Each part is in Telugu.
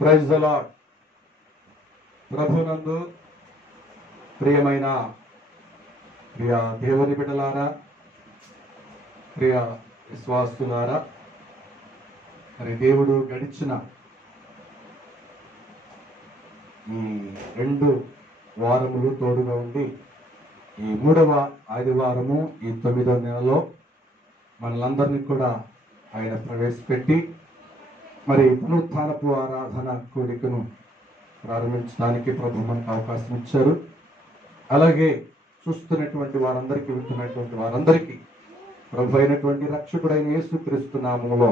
Praise the lord. ప్రభునందు ప్రియమైన ప్రియ దేవుని బిడ్డలారా, ప్రియ విశ్వాసులారా, మరి దేవుడు గడిచిన ఈ 2 వారములు తోడుగా ఉండి ఈ 3వ ఆదివారము ఈ 9వ నెలలో మనలందరినీ కూడా ఆయన ప్రవేశపెట్టి మరి పునరుత్థానపు ఆరాధన కూడికను ప్రారంభించడానికి ప్రభు మనకు అవకాశం ఇచ్చారు. అలాగే చూస్తున్నటువంటి వారందరికీ, వింటున్నటువంటి వారందరికీ ప్రభు అయినటువంటి రక్షకుడైన యేసుక్రీస్తు నామములో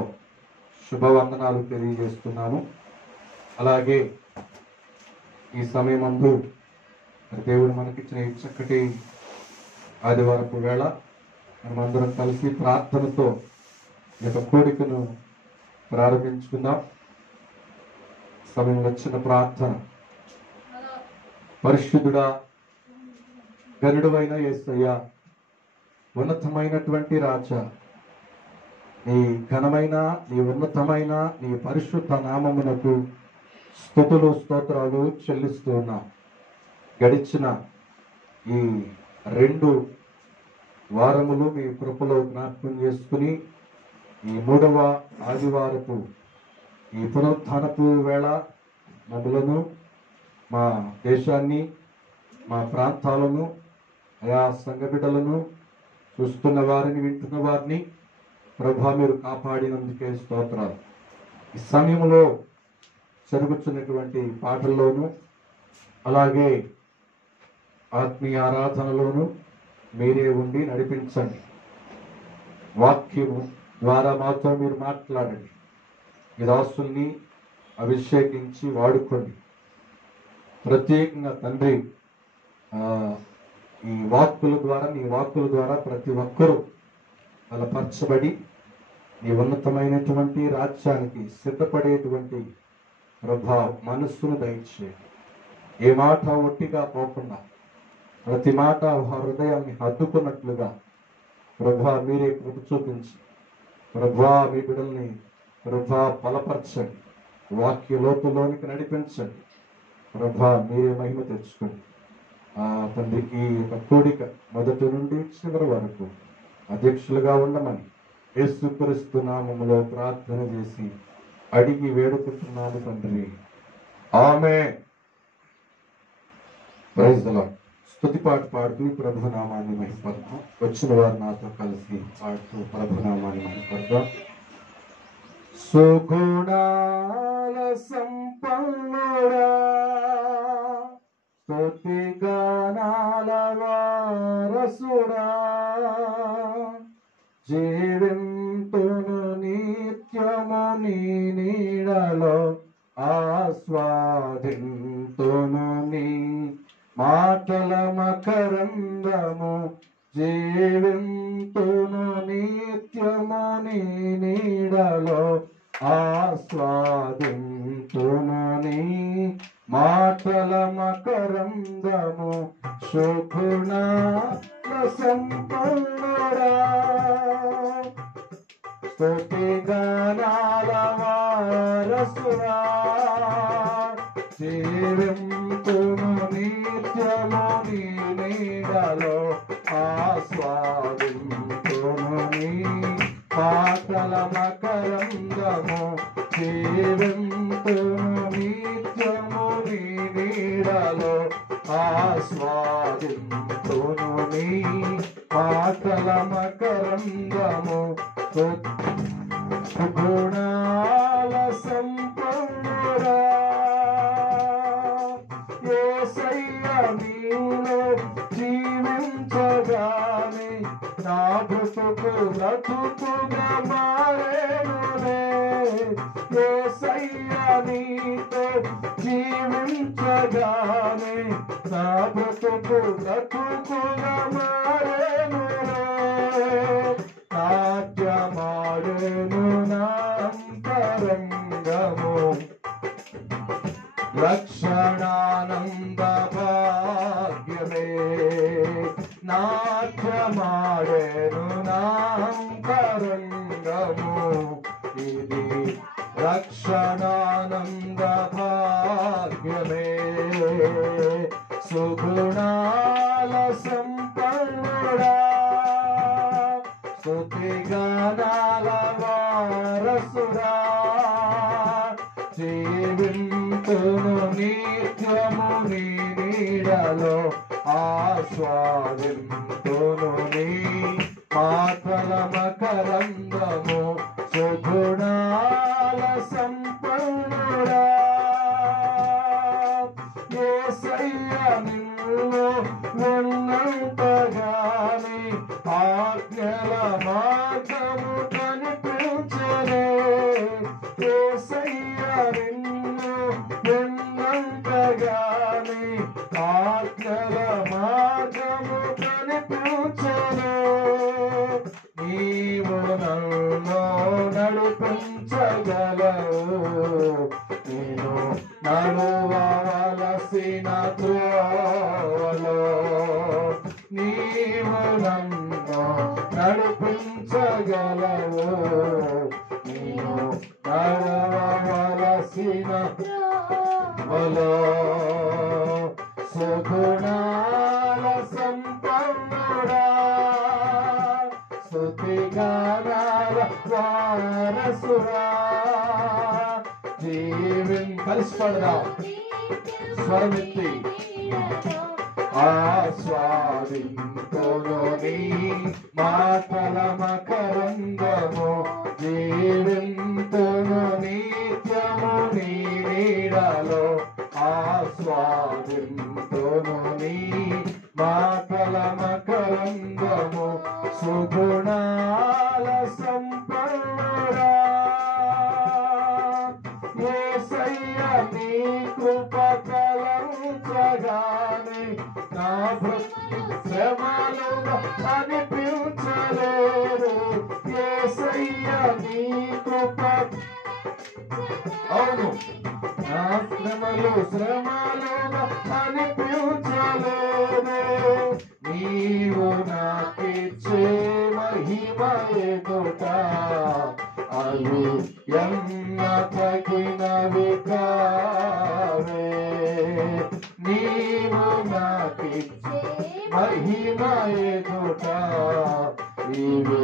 శుభవందనాలు తెలియజేస్తున్నాము. అలాగే ఈ సమయమందు దేవుడు మనకిచ్చిన ఈ చక్కటి ఆదివారపు వేళ మనమందరం కలిసి ప్రార్థనతో ఈ యొక్క కోడికను ప్రారంభించుకుందాం. సమయంలో వచ్చిన ప్రార్థన. పరిశుద్ధుడా, గరుడువైన యేసయ్య, ఉన్నతమైనటువంటి రాజా, నీ ఘనమైన, నీ ఉన్నతమైన, నీ పరిశుద్ధ నామమునకు స్తుతులు స్తోత్రాలు చెల్లిస్తూ ఉన్నాం. గడిచిన ఈ 2 వారములు మీ కృపలో జ్ఞాపకం చేసుకుని ఈ 3వ ఆదివారపు ఈ పునరుత్థానపు వేళ మమ్మలను, మా దేశాన్ని, మా ప్రాంతాలను, ఆయా సంఘ బిడ్డలను, చూస్తున్న వారిని, వింటున్న వారిని ప్రభా మీరు కాపాడినందుకే స్తోత్రాలు. ఈ సమయంలో జరుగుతున్నటువంటి పాటల్లోనూ అలాగే ఆత్మీయ ఆరాధనలోనూ మీరే ఉండి నడిపించండి. వాక్యము ద్వారా మాతో మీరు మాట్లాడండి. ఈ దాసుల్ని అభిషేకించి వాడుకోండి. ప్రత్యేకంగా తండ్రి, ఈ వాక్కుల ద్వారా, నీ వాక్కుల ద్వారా ప్రతి ఒక్కరూ బలపరచబడి నీ ఉన్నతమైనటువంటి రాజ్యానికి సిద్ధపడేటువంటి ప్రభా మనస్సును దయచేయండి. ఏ మాట ఒట్టిగా పోకుండా ప్రతి మాట హృదయాన్ని హత్తుకున్నట్లుగా ప్రభా మీరే కృప చూపించి ప్రభా మీ బిడ్డల్ని ప్రభా బలపరచండి. వాక్య లోతులోనికి నడిపించండి. ప్రభా మీరే మహిమ తెచ్చుకోండి. తండ్రికి ఒక కోడిక మొదటి నుండి చివరి వరకు అధ్యక్షులుగా ఉండమని యేసుక్రీస్తు నామములో ప్రార్థన చేసి అడిగి వేడుకుంటున్నాను తండ్రి, ఆమేన్. Praise the lord. స్తుతి పాట పాడుతూ ప్రభునామాన్ని మహిమపడతాం. వచ్చిన వారు నాతో కలిసి పాడుతూ ప్రభునామాన్ని మహిమపడతాం. సుగుణాల సంపన్నుడా, స్తుతి గానాల వారసుడా, జీవింతును నిత్యము నీ నీడలో, ఆస్వాదింతును నీ మాటల మకరందము, జీవింతును నిత్యము నీ నీడలో, ఆస్వాదింతును నీ మాటల మకరందము. సుగుణాల సంపన్నుడా, స్తుతి గానాల వారసుడా, జీవింతును నిత్యము నీ నీడలో, ఆస్వాదింతును నీ మాటల మకరందము, జీవింతును నిత్యము నీ నీడలో, ఆస్వాదింతును నీ మాటల మకరందము. గుణాల సంపన్నుడా, యేసయ్య నీలో జీవించగానే నా బ్రతుకు బ్రతుకుగా మారేనులే. యేసయ్య నీతో జీవించగానే నా బ్రతుకు బ్రతుకుగా మారేనులే. నాట్యమాడేను నా అంతరంగము, రక్షణానంద భాగ్యమే. నాట్యమాడేను నా అంతరంగము, ఇది రక్షణానంద ఆనంద భాగ్యమే సుగుణాల సంపన్నుడా స్తుతిగానాల వారసుడా జీవింతును నిత్యము నీ నీడలో ఆస్వాదింతును నీ మాటల మకరందము సుగుణాల సంపన్నుడా యేసయ్య నిన్ను విన్నంతగాని ఆజ్ఞల మార్గము కనిపించలే యేసయ్య నిన్ను విన్నంతగాని ఆజ్ఞల మార్గము కనిపించలే నీవు నన్ను నడిపించగలవు నేను నడవలసిన త్రోవలో నీవు నన్ను నడిపించగలవు నేను నడవలసిన త్రోవలో సుగుణాల సంపన్నుడా స్తుతిగానాల వారసుడా కలిసి పడదాం స్వరమెత్తి ఆస్వాదింతును నీ మాటల మకరందము జీవింతును నిత్యము నీ నీడలో ఆస్వాదింతును నీ మాటల మకరందము సుగుణాల సంపన్నుడా యేసయ్య నీ కృప కలంచగానే నా భక్తి శ్రమలుగా అనిపించలేదు యేసయ్య నీ కృప అవును నా శ్రమలుగా అనిపించలేదు నీవు నాకిచ్చే మహిమ ఎదుట అవి ఎన్న తగినవి కావే నీవు నాకిచ్చే మహిమ ఎదుట ఇవి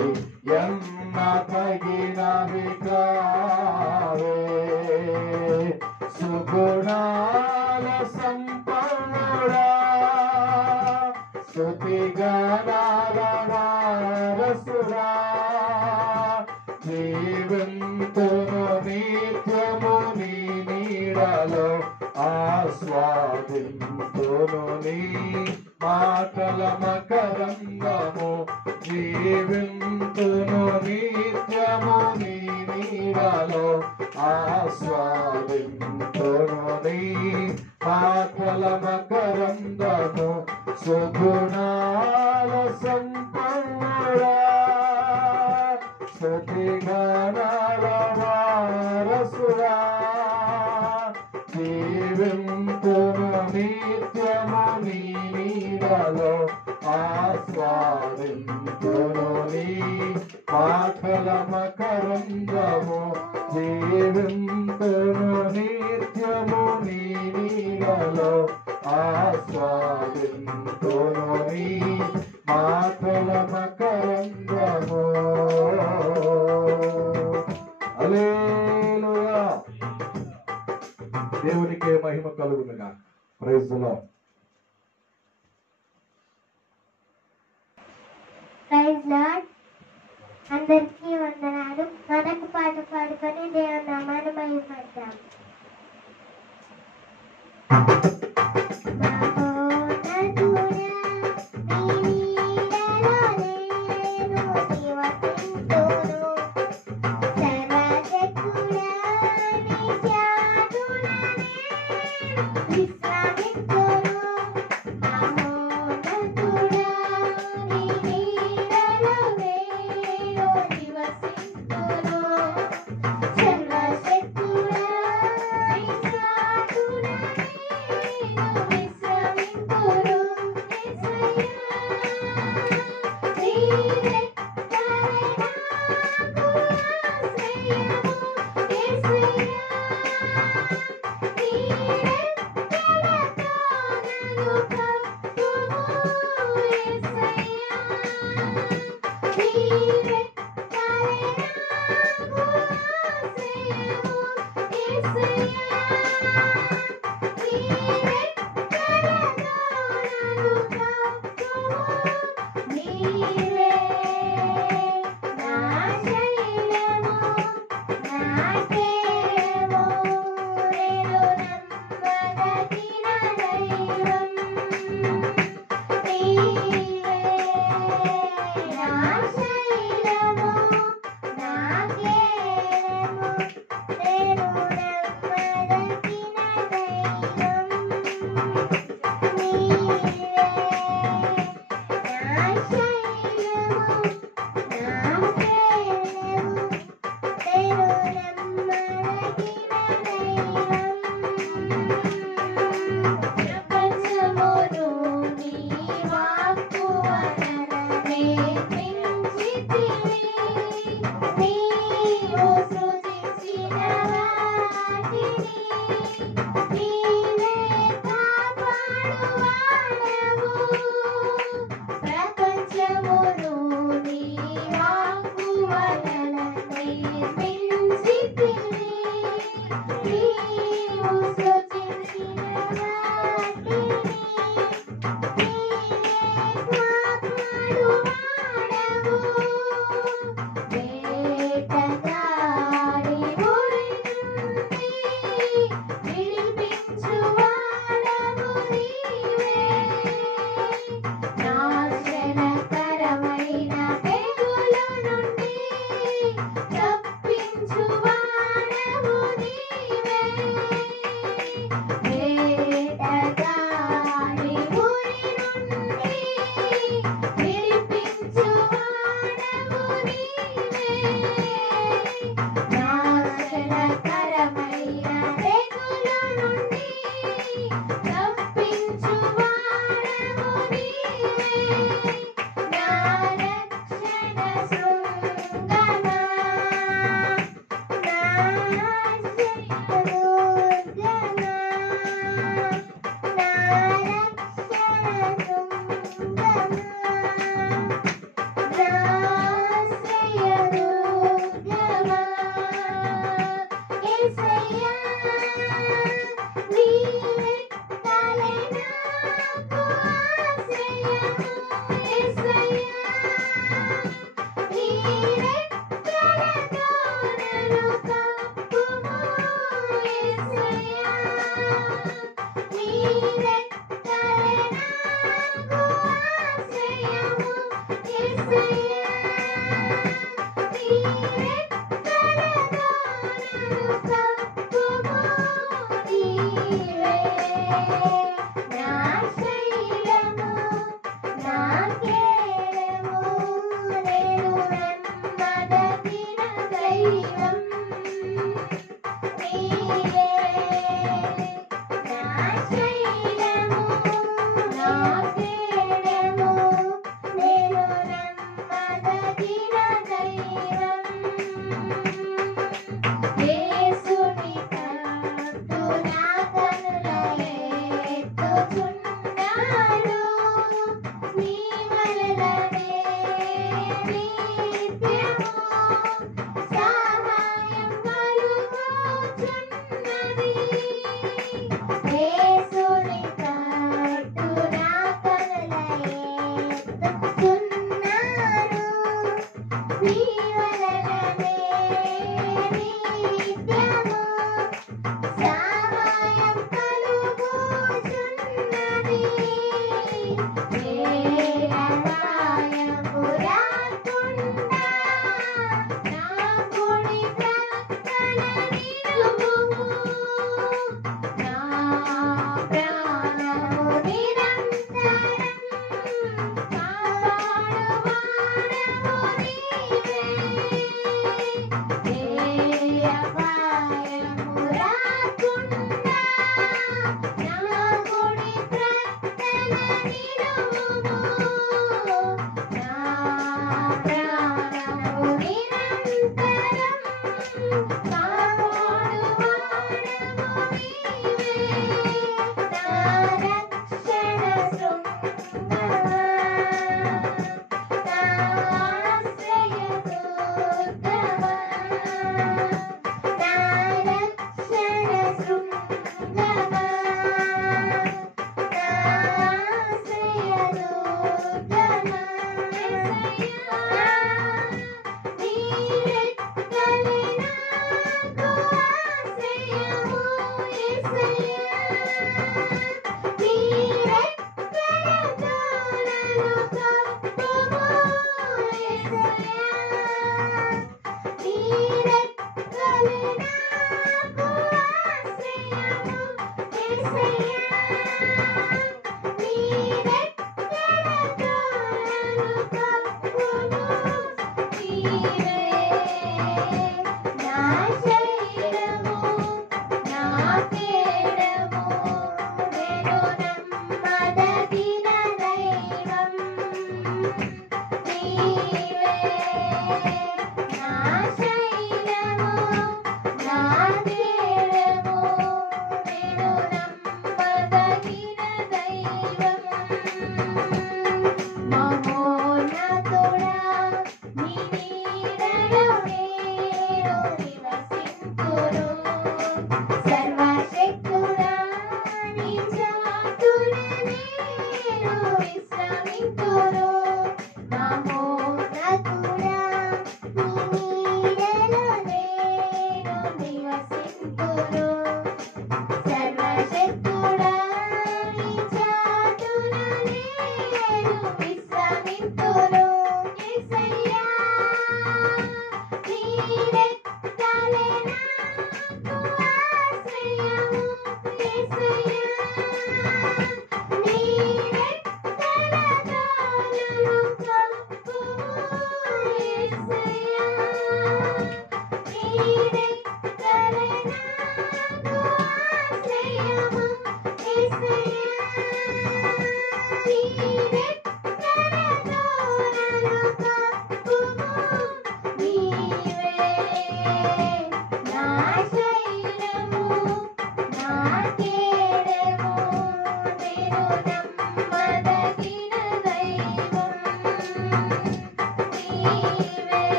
ఎన్న తగినవి కావే సుగుణాల సంపన్నుడా స్తుతిగానాల వారసుడా జీవింతును నిత్యము నీ నీడలో ఆస్వాదింతును నీ మాటల మకరందము జీవింతును నిత్యము నీ నీడలో ఆస్వాదింతును నీ మాటల మకరందము సుగుణాల సంపన్నుడా స్తుతిగానాల వారసుడా జీవింతును నిత్యము నీ నీడలో ఆస్వాదింతును నీ మాటల మకరందము జీవింతును నిత్యము నీ నీడలో ఆస్వాదింతును నీ మాటల మకరందము హల్లెలూయా దేవునికే మహిమ కలుగునుగా praise the lord praise lord అందరికీ వందనాలు మనకు పాట పాడుకొని దేవుని నామాన్ని మహిమపడతాం నా శరీరము నా కేడము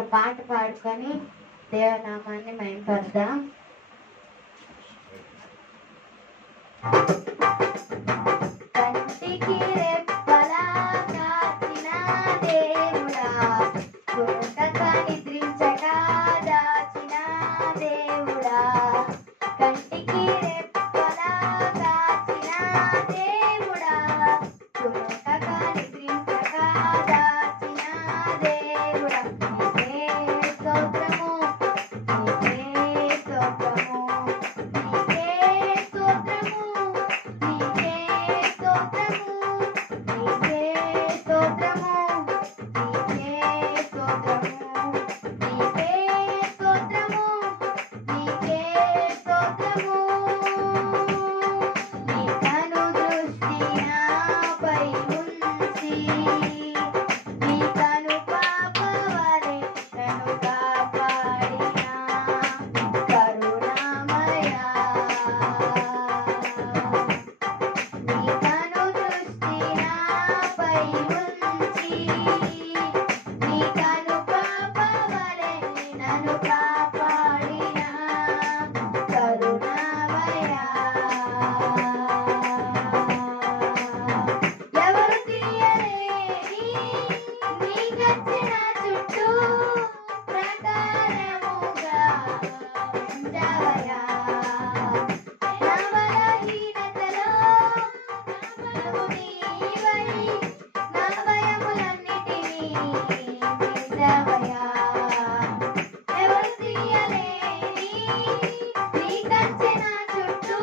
ఒక పాట పాడుకొని దేవనామాన్ని మహిమపడదాం. కంటికి రెప్పలా కాచిన దేవుడా, కొరకక నిద్రించక దాచిన దేవుడా, కంటికి రెప్పలా కాచిన దేవుడా, కొరకక నిద్రించక దాచిన దేవుడా, నీకే స్తోత్రము, నీకే స్తోత్రము, నీకే స్తోత్రము, నీకే స్తోత్రము, నీకే స్తోత్రము, నీకే స్తోత్రము, నీకే స్తోత్రము, నీకే స్తోత్రము. నీ కను దృష్టి నాపై ఉంచి, నీ కను పాప వలె నన్ను కాపాడిన కరుణామయా. నీ కను దృష్టి నాపై ఉంచి, నీ కను పాప వలె నన్ను కాపాడిన కరుణామయా. ఎవరు తీయలేని నీ గచ్చిన చుట్టూ ప్రకారముగా ఉంచావయ్యా. నా బలహీనతలో నువ్వు నీవై నా భయములన్నిటినీ తీసావయ్యా. ఎవరు తీయలేని నీ గచ్చిన చుట్టూ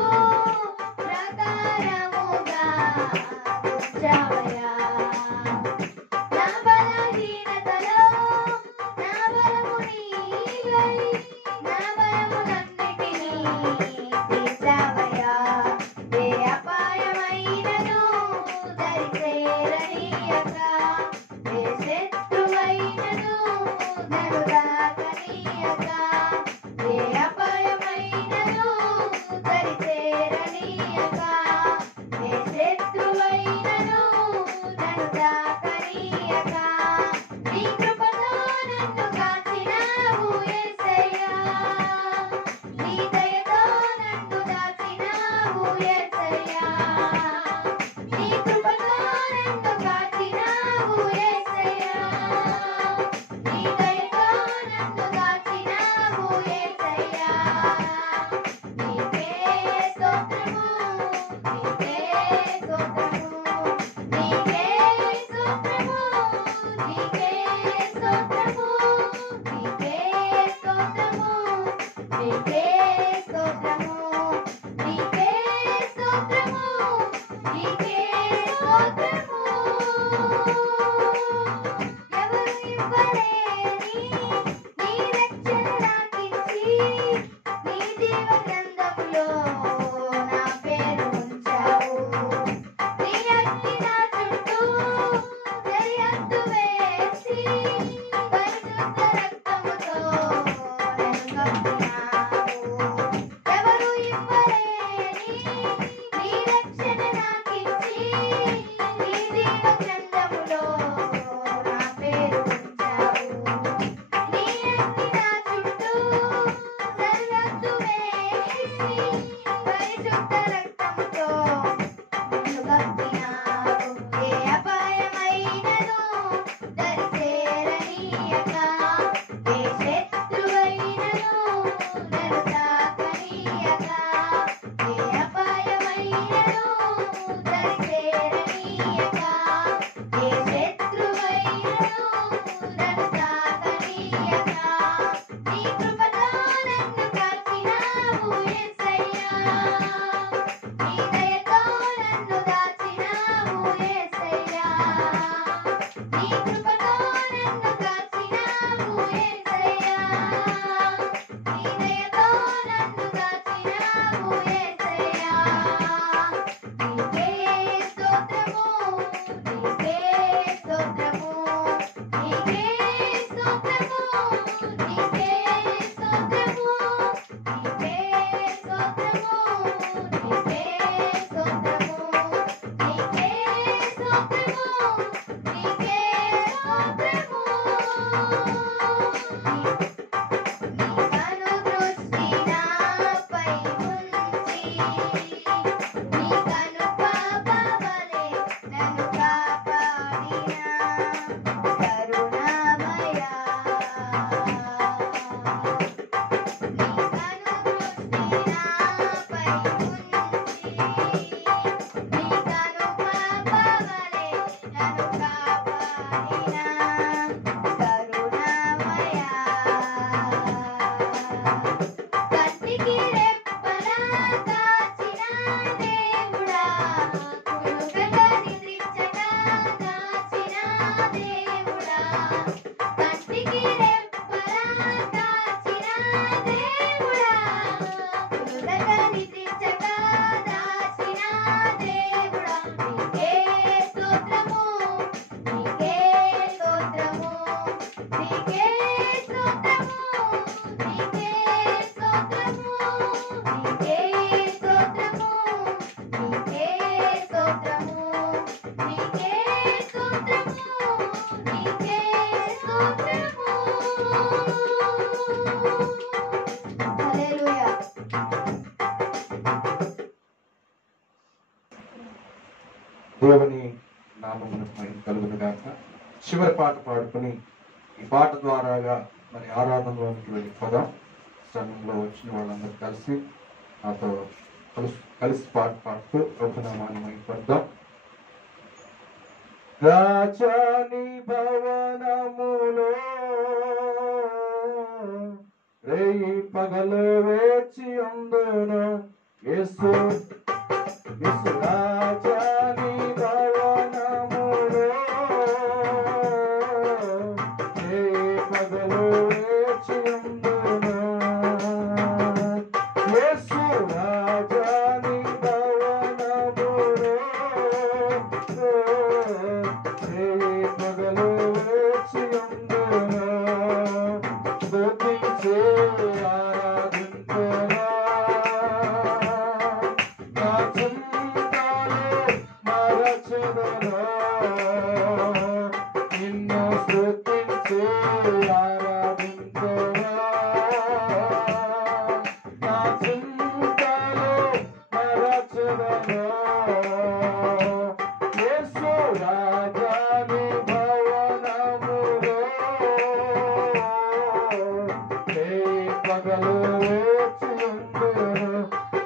ప్రకారముగా ఉంచావయ్యా. నా బలహీనతలో నా బలము నీవై నా భయములన్నిటినీ తీసావయ్యా. ఏ అపాయమైనను దరిచేరనీయక, ఏ శత్రువైనను నన్ను తాకనీయక, ఏ అపాయమైనను దరిచేరనీయక, ఏ శత్రువైనను నన్ను తాకనీయక, నీ కృపతో నన్ను కాచినావు యేసయ్యా. నీ దయతో నన్ను దాచినావు యేసయ్యా. నీ కృపతో నన్ను కాచినావు యేసయ్యా. నీ దయతో నన్ను దాచినావు యేసయ్యా. నీకే స్తోత్రము, నీకే స్తోత్రము, నీకే స్తోత్రము, నీకే స్తోత్రము, నీకే స్తోత్రము, నీకే స్తోత్రము, నీకే స్తోత్రము, నీకే స్తోత్రము. ఎవరు ఇవ్వలేని నీ రక్షణ నాకిచ్చి, నీ జీవ గ్రంథములో నా పేరు ఉంచావు. నీ అగ్ని నా చుట్టూ సరిహద్దు వేసి, పరిశుద్ధ రక్తముతో నన్ను కప్పినావు. ఎవరు దేవుని నామమునకు మహిమ కలుగును గాక. చివరి పాట పాడుకొని ఈ పాట ద్వారాగా మరి ఆరాధనలోనికి వెళ్ళిపోదాం. సమయంలో వచ్చిన వాళ్ళందరూ కలిసి నాతో కలిసి పాట పాడుతూ ప్రభునామాన్ని మహిమపడదాం. రాజాని భవనములో రేయి పగలు వేచి ఉందును యేసు రాజాని భవనములో రేయి పగలు వేచి ఉందును యేసు రాజాని భవనములో రేయి పగలు వేచి ఉందును స్తుతించే ఆరాధింతును నా చింతలు మరచెదను నిన్ను స్తుతించే ఆరాధింతును నా చింతలు మరచెదను యేసు రాజాని భవనములో రేయి పగలు వేచి ఉందును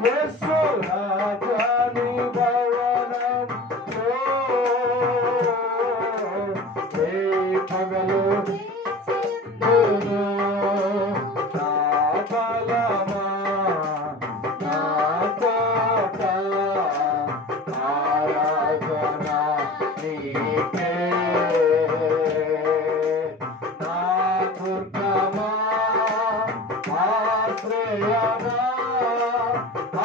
యేసు రాజాని భవనములో రేయి పగలు ఉందును నా బలమా నా కోట ఆరాధన నీకే నా దుర్గమా ఆశ్రయమా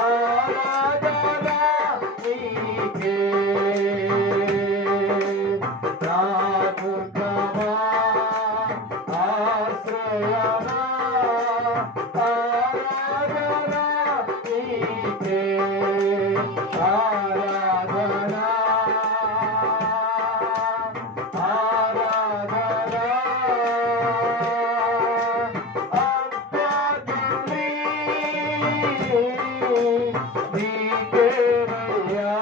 ఆరాధన నీకే నా దుర్గమా ఆశ్రయమా ఆరాధన నీకే ఆరాధన ఆరాధన అబ్బాదుని నీకేనయ్యా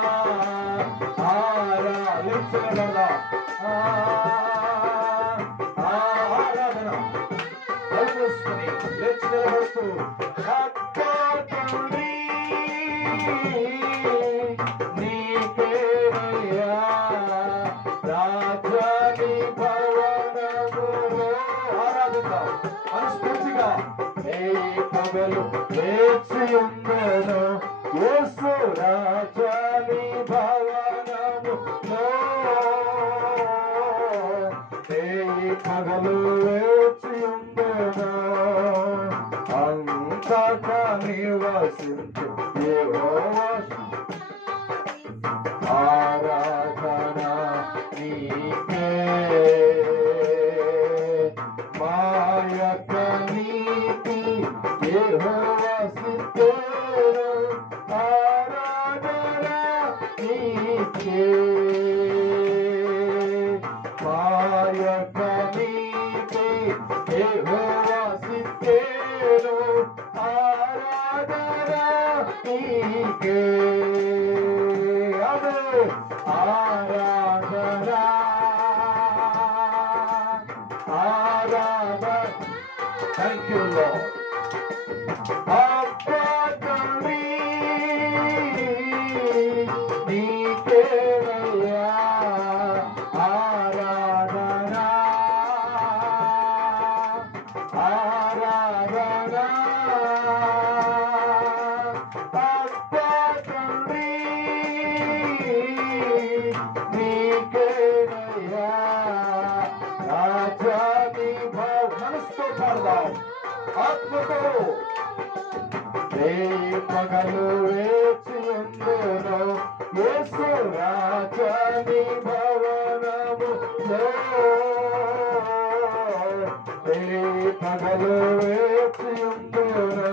ఆరాధించగల ఆరాధన కలుసుకొని లేచి నిలబడుతూ అబ్బాదుని నీకేనయ్యా రాజాని భవనములో ఆరాధిద్దాం మనస్ఫూర్తిగా రేయి పగలు వేచి ఉండును యేసు రాజాని భవనములో రేయి పగలు వేచి ఉండును అంతటా నివసించు యెహోవా ఆరాధన నీకే మాయక నీతి యెహోవా సిద్ధేను ఆరాధన నీకే మాయక నీతి యెహోవా సిద్ధేను ఆరాధన నీకే ఆరాధన ఆరాధన థ్యాంక్ యూ లార్డ్ అబ్బాదుని నీకేనయ్యా ఆరాధన ఆరాధన అబ్బాదుని నీకేనయ్యా రాజాని మనసుతో పాడదాం ఆత్మతో రేయి పగలు వేచి ఉండును యేసు రాజాని భవనములో రేయి పగలు వేచి ఉండును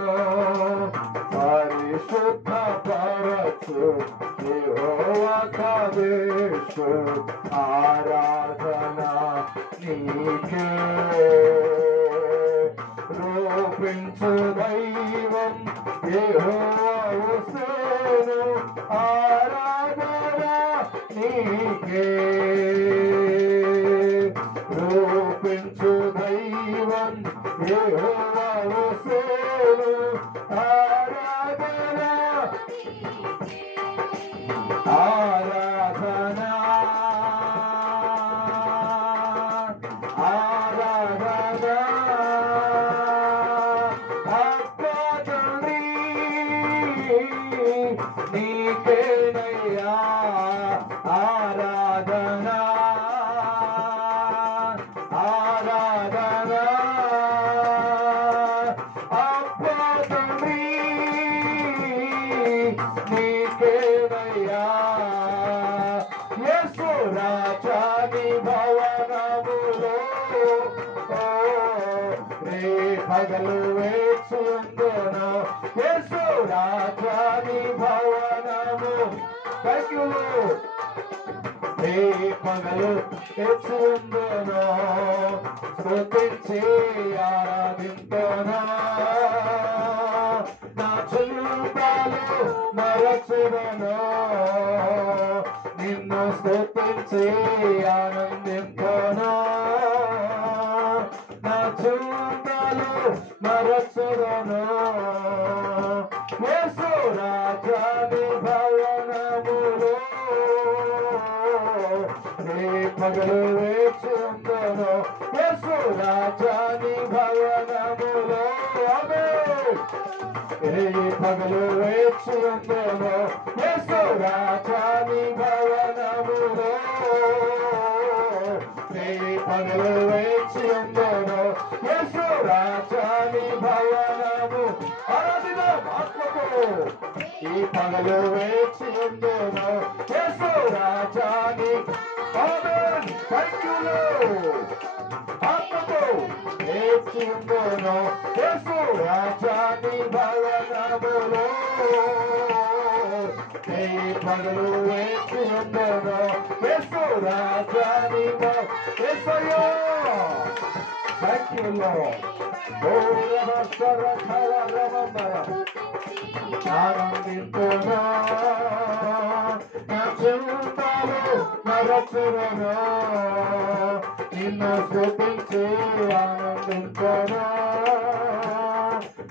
పరిశుద్ధ పరచు యెహోవా కాదేశు ఆరాధన నీకే రూపించు దైవం యెహోవా హోసేను ఆరాధన నీకే నీకేనయ్యా ఆరాధన ఆరాధన అబ్బా తండ్రి నీకేనయ్యా యేసు రాజాని భవనములో రే పగలు వేచుందును యేసు రాజాని భవనము థ్యాంక్ యూ రే పగలు వేచుందును స్తుతించి ఆరాధింతును నా చింతలు మరచుదను నిన్ను స్తుతించి ఆనందింతును నా చింతలు మరచుదను యేసు రాజాని భవనములో రే పగలు వేచుందును యేసు రాజాని భవనములో రే పగలు వేచుందును యేసు రాజాని భవనములో రే పగలు వేచుందును యేసు రాజాని భవనము ఆరాధిద్దాం ఆత్మతో ఈ పగలు వేచుందును యేసు రాజాని ఆమేన్ థాంక్ యూ లార్డ్ ఆత్మతో వేచుందును యేసు రాజాని భవనములో రే పగలు వేచుందును యేసు రాజాని యేసయ్యా థాంక్ యూ లార్డ్ ఓ రమస్తర ఖల రమందర ఆనందింతును నా చింతలు మరచుదను నిన్ను స్తుతించి ఆనందింతును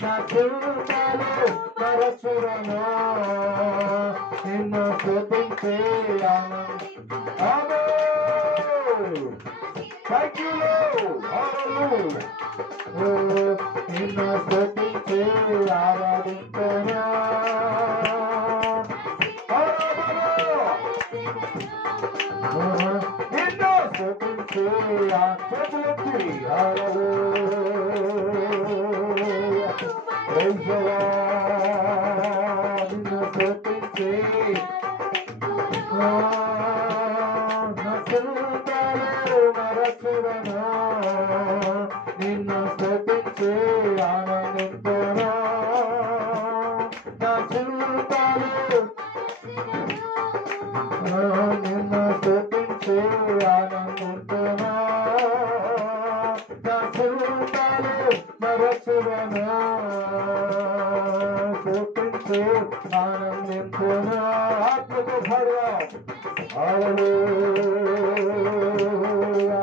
నా చింతలు మరచుదను నిన్ను స్తుతించి ఆనందింతును థాంక్ యూ లార్డ్ హల్లెలూయా నిన్ను స్తుతించి ఆరాధింతును నిన్ను స్తుతించి చేతులెత్తి హల్లెలూయా ప్రైజ్ ది లార్డ్ నిన్ను స్తుతించి నా చింతలు మరచుదను నిన్ను స్తుతించి ఆనందింతును నా చింతలు నిన్ను స్తుతించి ఆనందింతును నా చింతలు మరచుదను స్తుతించి ఆనందింతును ఆత్మతో పాడుదాం హల్లెలూయా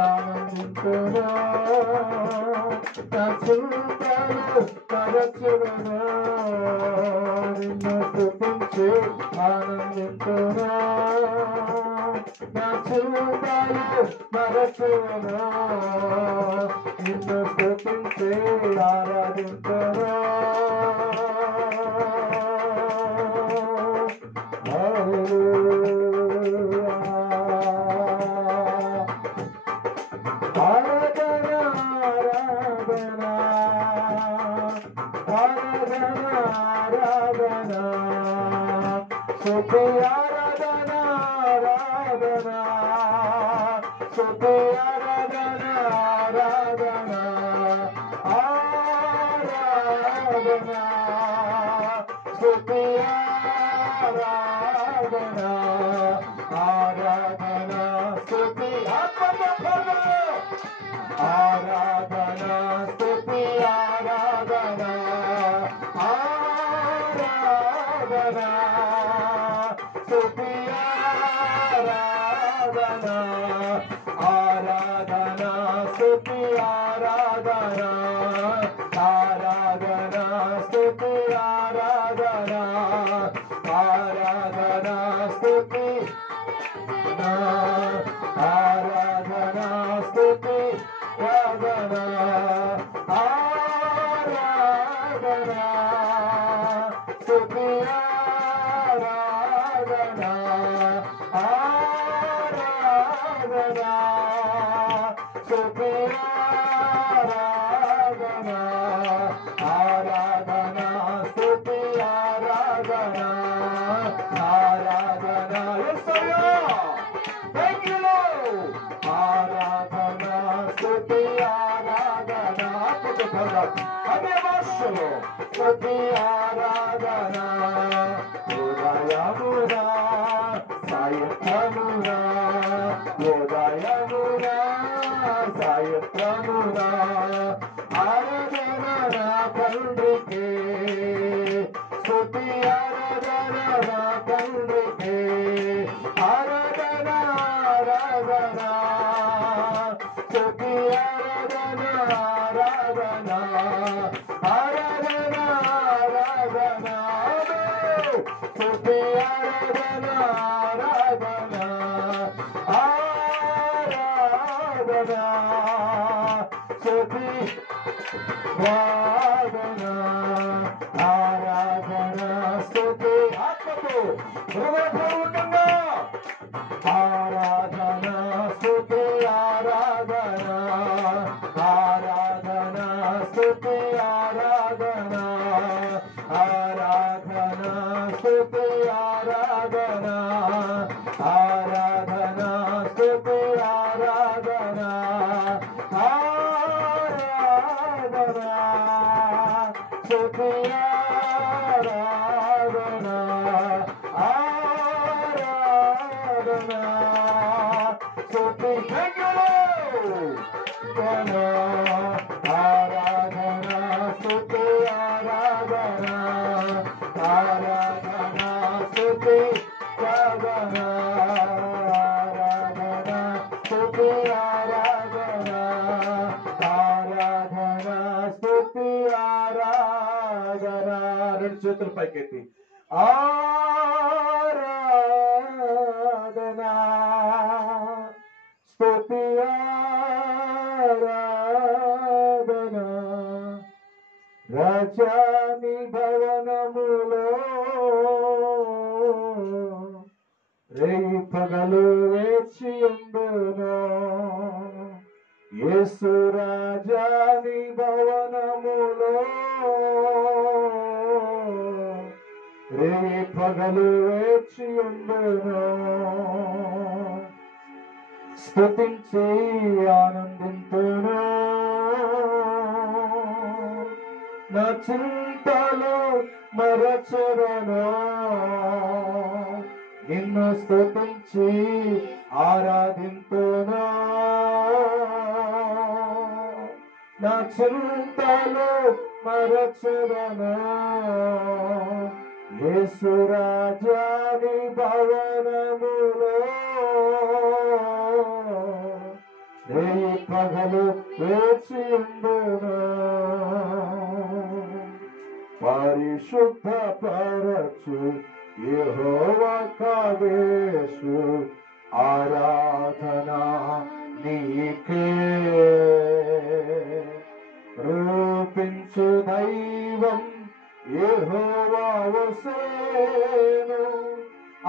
ఆనందింతును నా చింతలు మరచుదను నిన్ను స్తుతించి ఆనందింతును నా చింతలు మరచుదను నిన్ను స్తుతించి ఆరాధింతును ఆరాధన స్తుతి ఆరాధన ఆరాధన యేసయ్యా థాంక్ యూ లార్డ్ ఆరాధన స్తుతి ఆరాధన అదే భాషలో స్తుతి ఆరాధన ఉదయమునా సాయంత్రమునా ఉదయమునా సాయంత్రమునా ఆరాధన నా తండ్రికి స్తుతి ఆరాధన నా తండ్రికి ఆరాధన ఆరాధన స్తుతి ఆరాధన ఆరాధన ఆరాధన ఆరాధన స్తుతి ఆరాధన ఆరాధన ఆరాధన స్తుతి ఆరాధన ఆరాధన స్తుతి ఆత్మతో హృదయపూర్వకంగా ఆరాధన స్తుతి ఆరాధన ఆరాధన స్తుతి ఆరాధన ఆరాధన స్తుతి ఆరాధన ఆరాధన స్తుతి ఆరాధన ఆరాధన స్తుతి ఆరాధన ఆరాధన స్తుతి ఆరాధన స్తుతి ఆరాధన ఆరాధన స్తుతి ఆరాధన ఆరాధన స్తుతి ఆరాధన ఆరాధన స్తుతి ఆరాధన రెండు చేతులు పైకెత్తి ఆరాధన స్తుతి ఆరాధన రాజాని భవనములో రేయి పగలు వేచి ఉండును యేసు రాజాని భవనములో రేయి పగలు వేచి ఉండును స్తుతించి ఆనందింతును నా చింతలు మరచరను నిన్ను స్తుతించి ఆరాధింతును నా చింతలు మరచరను యేసు రాజాని భవనములో రేయి పగలు వేచి ఉండును పరిశుద్ధ పరచు యెహోవా కాదేశు ఆరాధన నీకే రూపించు దైవం యెహోవా వసేను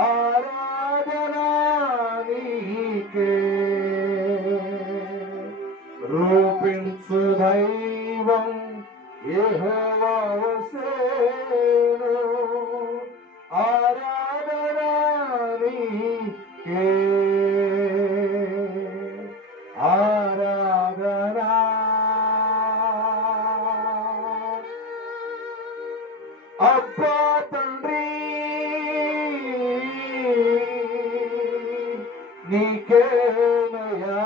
ఆరాధన నీకే రూపించు దైవం యెహోవా వసేను ఆరాధన నీకే ఆరాధన అబ్బా తండ్రి నీకేనయా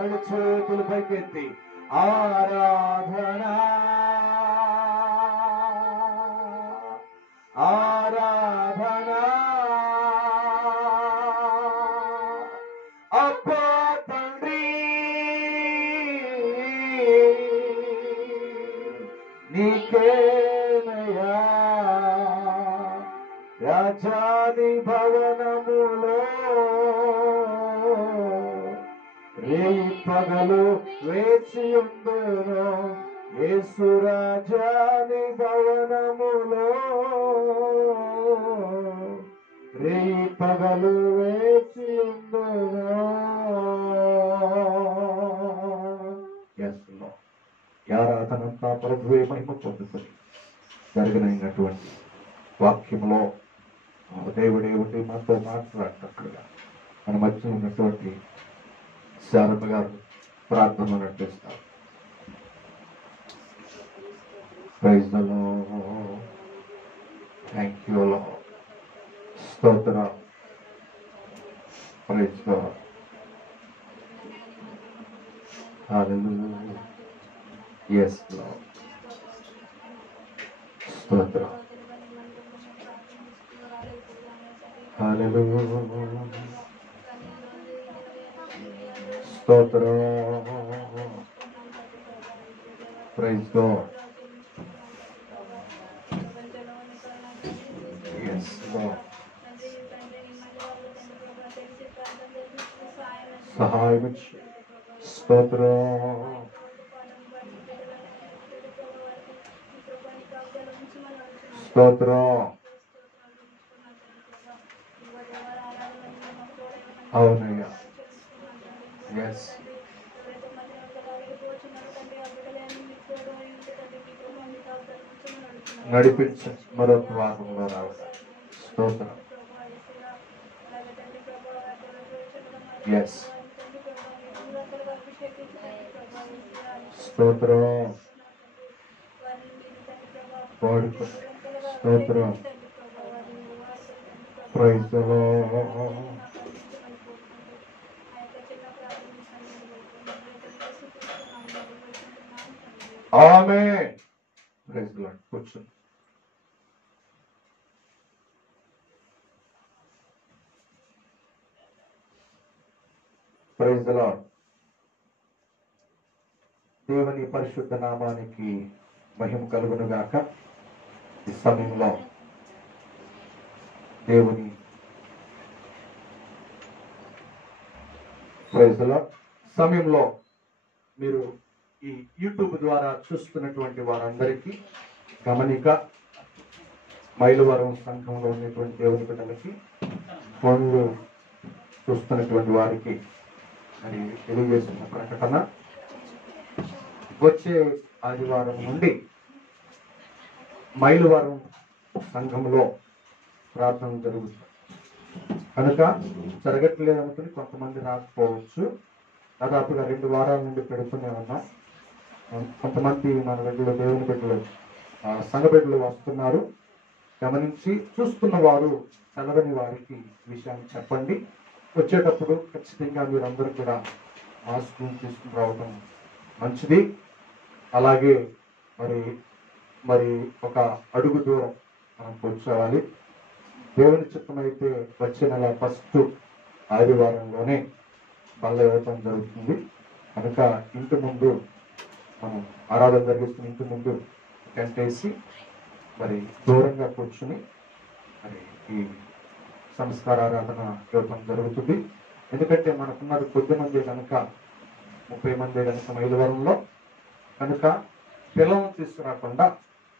రెండు చేతులు పైకెత్తి ఆరాధన ఆరాధన అబ్బా తండ్రి నీకేనయా రాజాని భవనములో రేయి పగలు వేచి ఉండును యేసు రాజాని భవనములో రేయి పగలు వేచి ఉండును. Yes, Lord. ఈ ఆరాధన అంతా ప్రభువే మహిమ పొందుకొని జరిగినటువంటి వాక్యంలో దేవుడే ఉండి మనతో మాట్లాడినట్లుగా మన మధ్య ఉన్నటువంటి శారమ్మ గారు ప్రార్థన నడిపిస్తారు. Praise the lord. Thank you lord. స్తోత్రం. Praise god. హల్లెలూయా. yes Lord. స్తోత్రం. హల్లెలూయా. స్తోత్రం. Praise god. yes Lord. సహాయం చేయి. స్తోత్రం. స్తోత్రం. అవునయ్యా. ఎస్ నడిపించు మరొక వారంలో రావడం. స్తోత్రం. ఎస్ స్తోత్రం. వాడుకో. స్తోత్రం. Praise the lord. ఆమేన్. Praise the lord. కూర్చోండి. Praise the lord. దేవుని పరిశుద్ధ నామానికి మహిమ కలుగును గాక. ఈ సమయంలో దేవుని ప్రైజ్ ద లార్డ్ సమయంలో మీరు ఈ యూట్యూబ్ ద్వారా చూస్తున్నటువంటి వారందరికీ గమనిక, మైలవరం సంఘంలో ఉన్నటువంటి దేవుని బిడ్డలకి, ఫోన్లు చూస్తున్నటువంటి వారికి మరి తెలియజేస్తున్న ప్రకటన, వచ్చే ఆదివారం నుండి మైలవరం సంఘంలో ప్రార్థన జరుగుతుంది కనుక జరగట్లేదు అనుకుని కొంతమంది రాకపోవచ్చు. దాదాపుగా 2 వారాల నుండి పెడుతూనే ఉన్నాం. కొంతమంది మన బిడ్డలు, దేవుని బిడ్డలు, సంఘ బిడ్డలు వస్తున్నారు. గమనించి చూస్తున్న వారు చదవని వారికి విషయాన్ని చెప్పండి. వచ్చేటప్పుడు ఖచ్చితంగా మీరందరూ కూడా మాస్క్ తీసుకుని రావడం మంచిది. అలాగే మరి ఒక అడుగు దూరం మనం కూర్చోవాలి. దేవుని చిత్తం అయితే వచ్చే నెల 1వ ఆదివారంలోనే బల్ల ఇవ్వటం జరుగుతుంది కనుక ఇంటి ముందు మనం ఆరాధన జరిగిస్తున్న ఇంటి ముందు టెంట్ వేసి మరి దూరంగా కూర్చుని మరి ఈ సంస్కార ఆరాధన ఇవ్వటం జరుగుతుంది. ఎందుకంటే మనకున్నది కొద్ది మంది కనుక, 30 మంది కనుక మైలవరంలో కనుక పిల్లలను తీసుకురాకుండా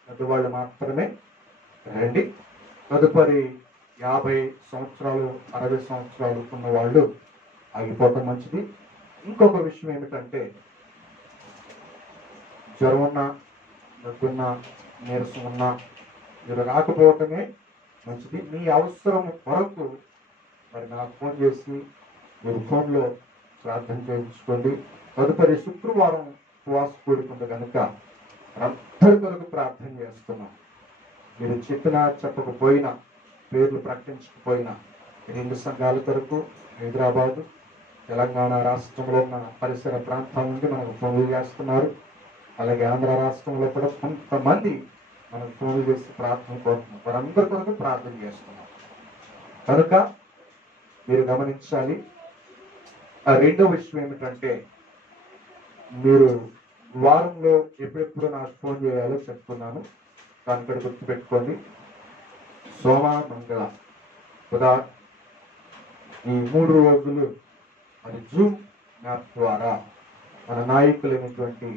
పెద్దవాళ్ళు మాత్రమే రండి. తదుపరి 50 సంవత్సరాలు 60 సంవత్సరాలు ఉన్న వాళ్ళు ఆగిపోవటం మంచిది. ఇంకొక విషయం ఏమిటంటే జ్వరం ఉన్నా, నొప్పున్నా, నీరసం ఉన్నా మీరు రాకపోవటమే మంచిది. మీ అవసరం వరకు మరి నాకు ఫోన్ చేసి మీరు ఫోన్లో ప్రార్థన చేయించుకోండి. తదుపరి శుక్రవారం ఉపవాస కూడుకుంది కనుక అందరి కొరకు ప్రార్థన చేస్తున్నాం. మీరు చెప్పినా చెప్పకపోయినా, పేర్లు ప్రకటించకపోయినా 2 సంఘాల కొరకు హైదరాబాదు, తెలంగాణ రాష్ట్రంలో ఉన్న పరిసర ప్రాంతాల నుండి మనకు ఫోన్లు చేస్తున్నారు. అలాగే ఆంధ్ర రాష్ట్రంలో కూడా కొంతమంది మనకు ఫోన్లు చేసి ప్రార్థన కోరుతున్నారు. వారందరి కొరకు ప్రార్థన చేస్తున్నాం కనుక మీరు గమనించాలి. ఆ రెండవ విషయం ఏమిటంటే మీరు వారంలో ఎప్పుడెప్పుడు నాకు ఫోన్ చేయాలో చెప్తున్నాను. దాని కూడా గుర్తుపెట్టుకోండి. సోమ, మంగళ, బుధ ఈ 3 రోజులు మరి జూమ్ యాప్ ద్వారా మన నాయకులైనటువంటి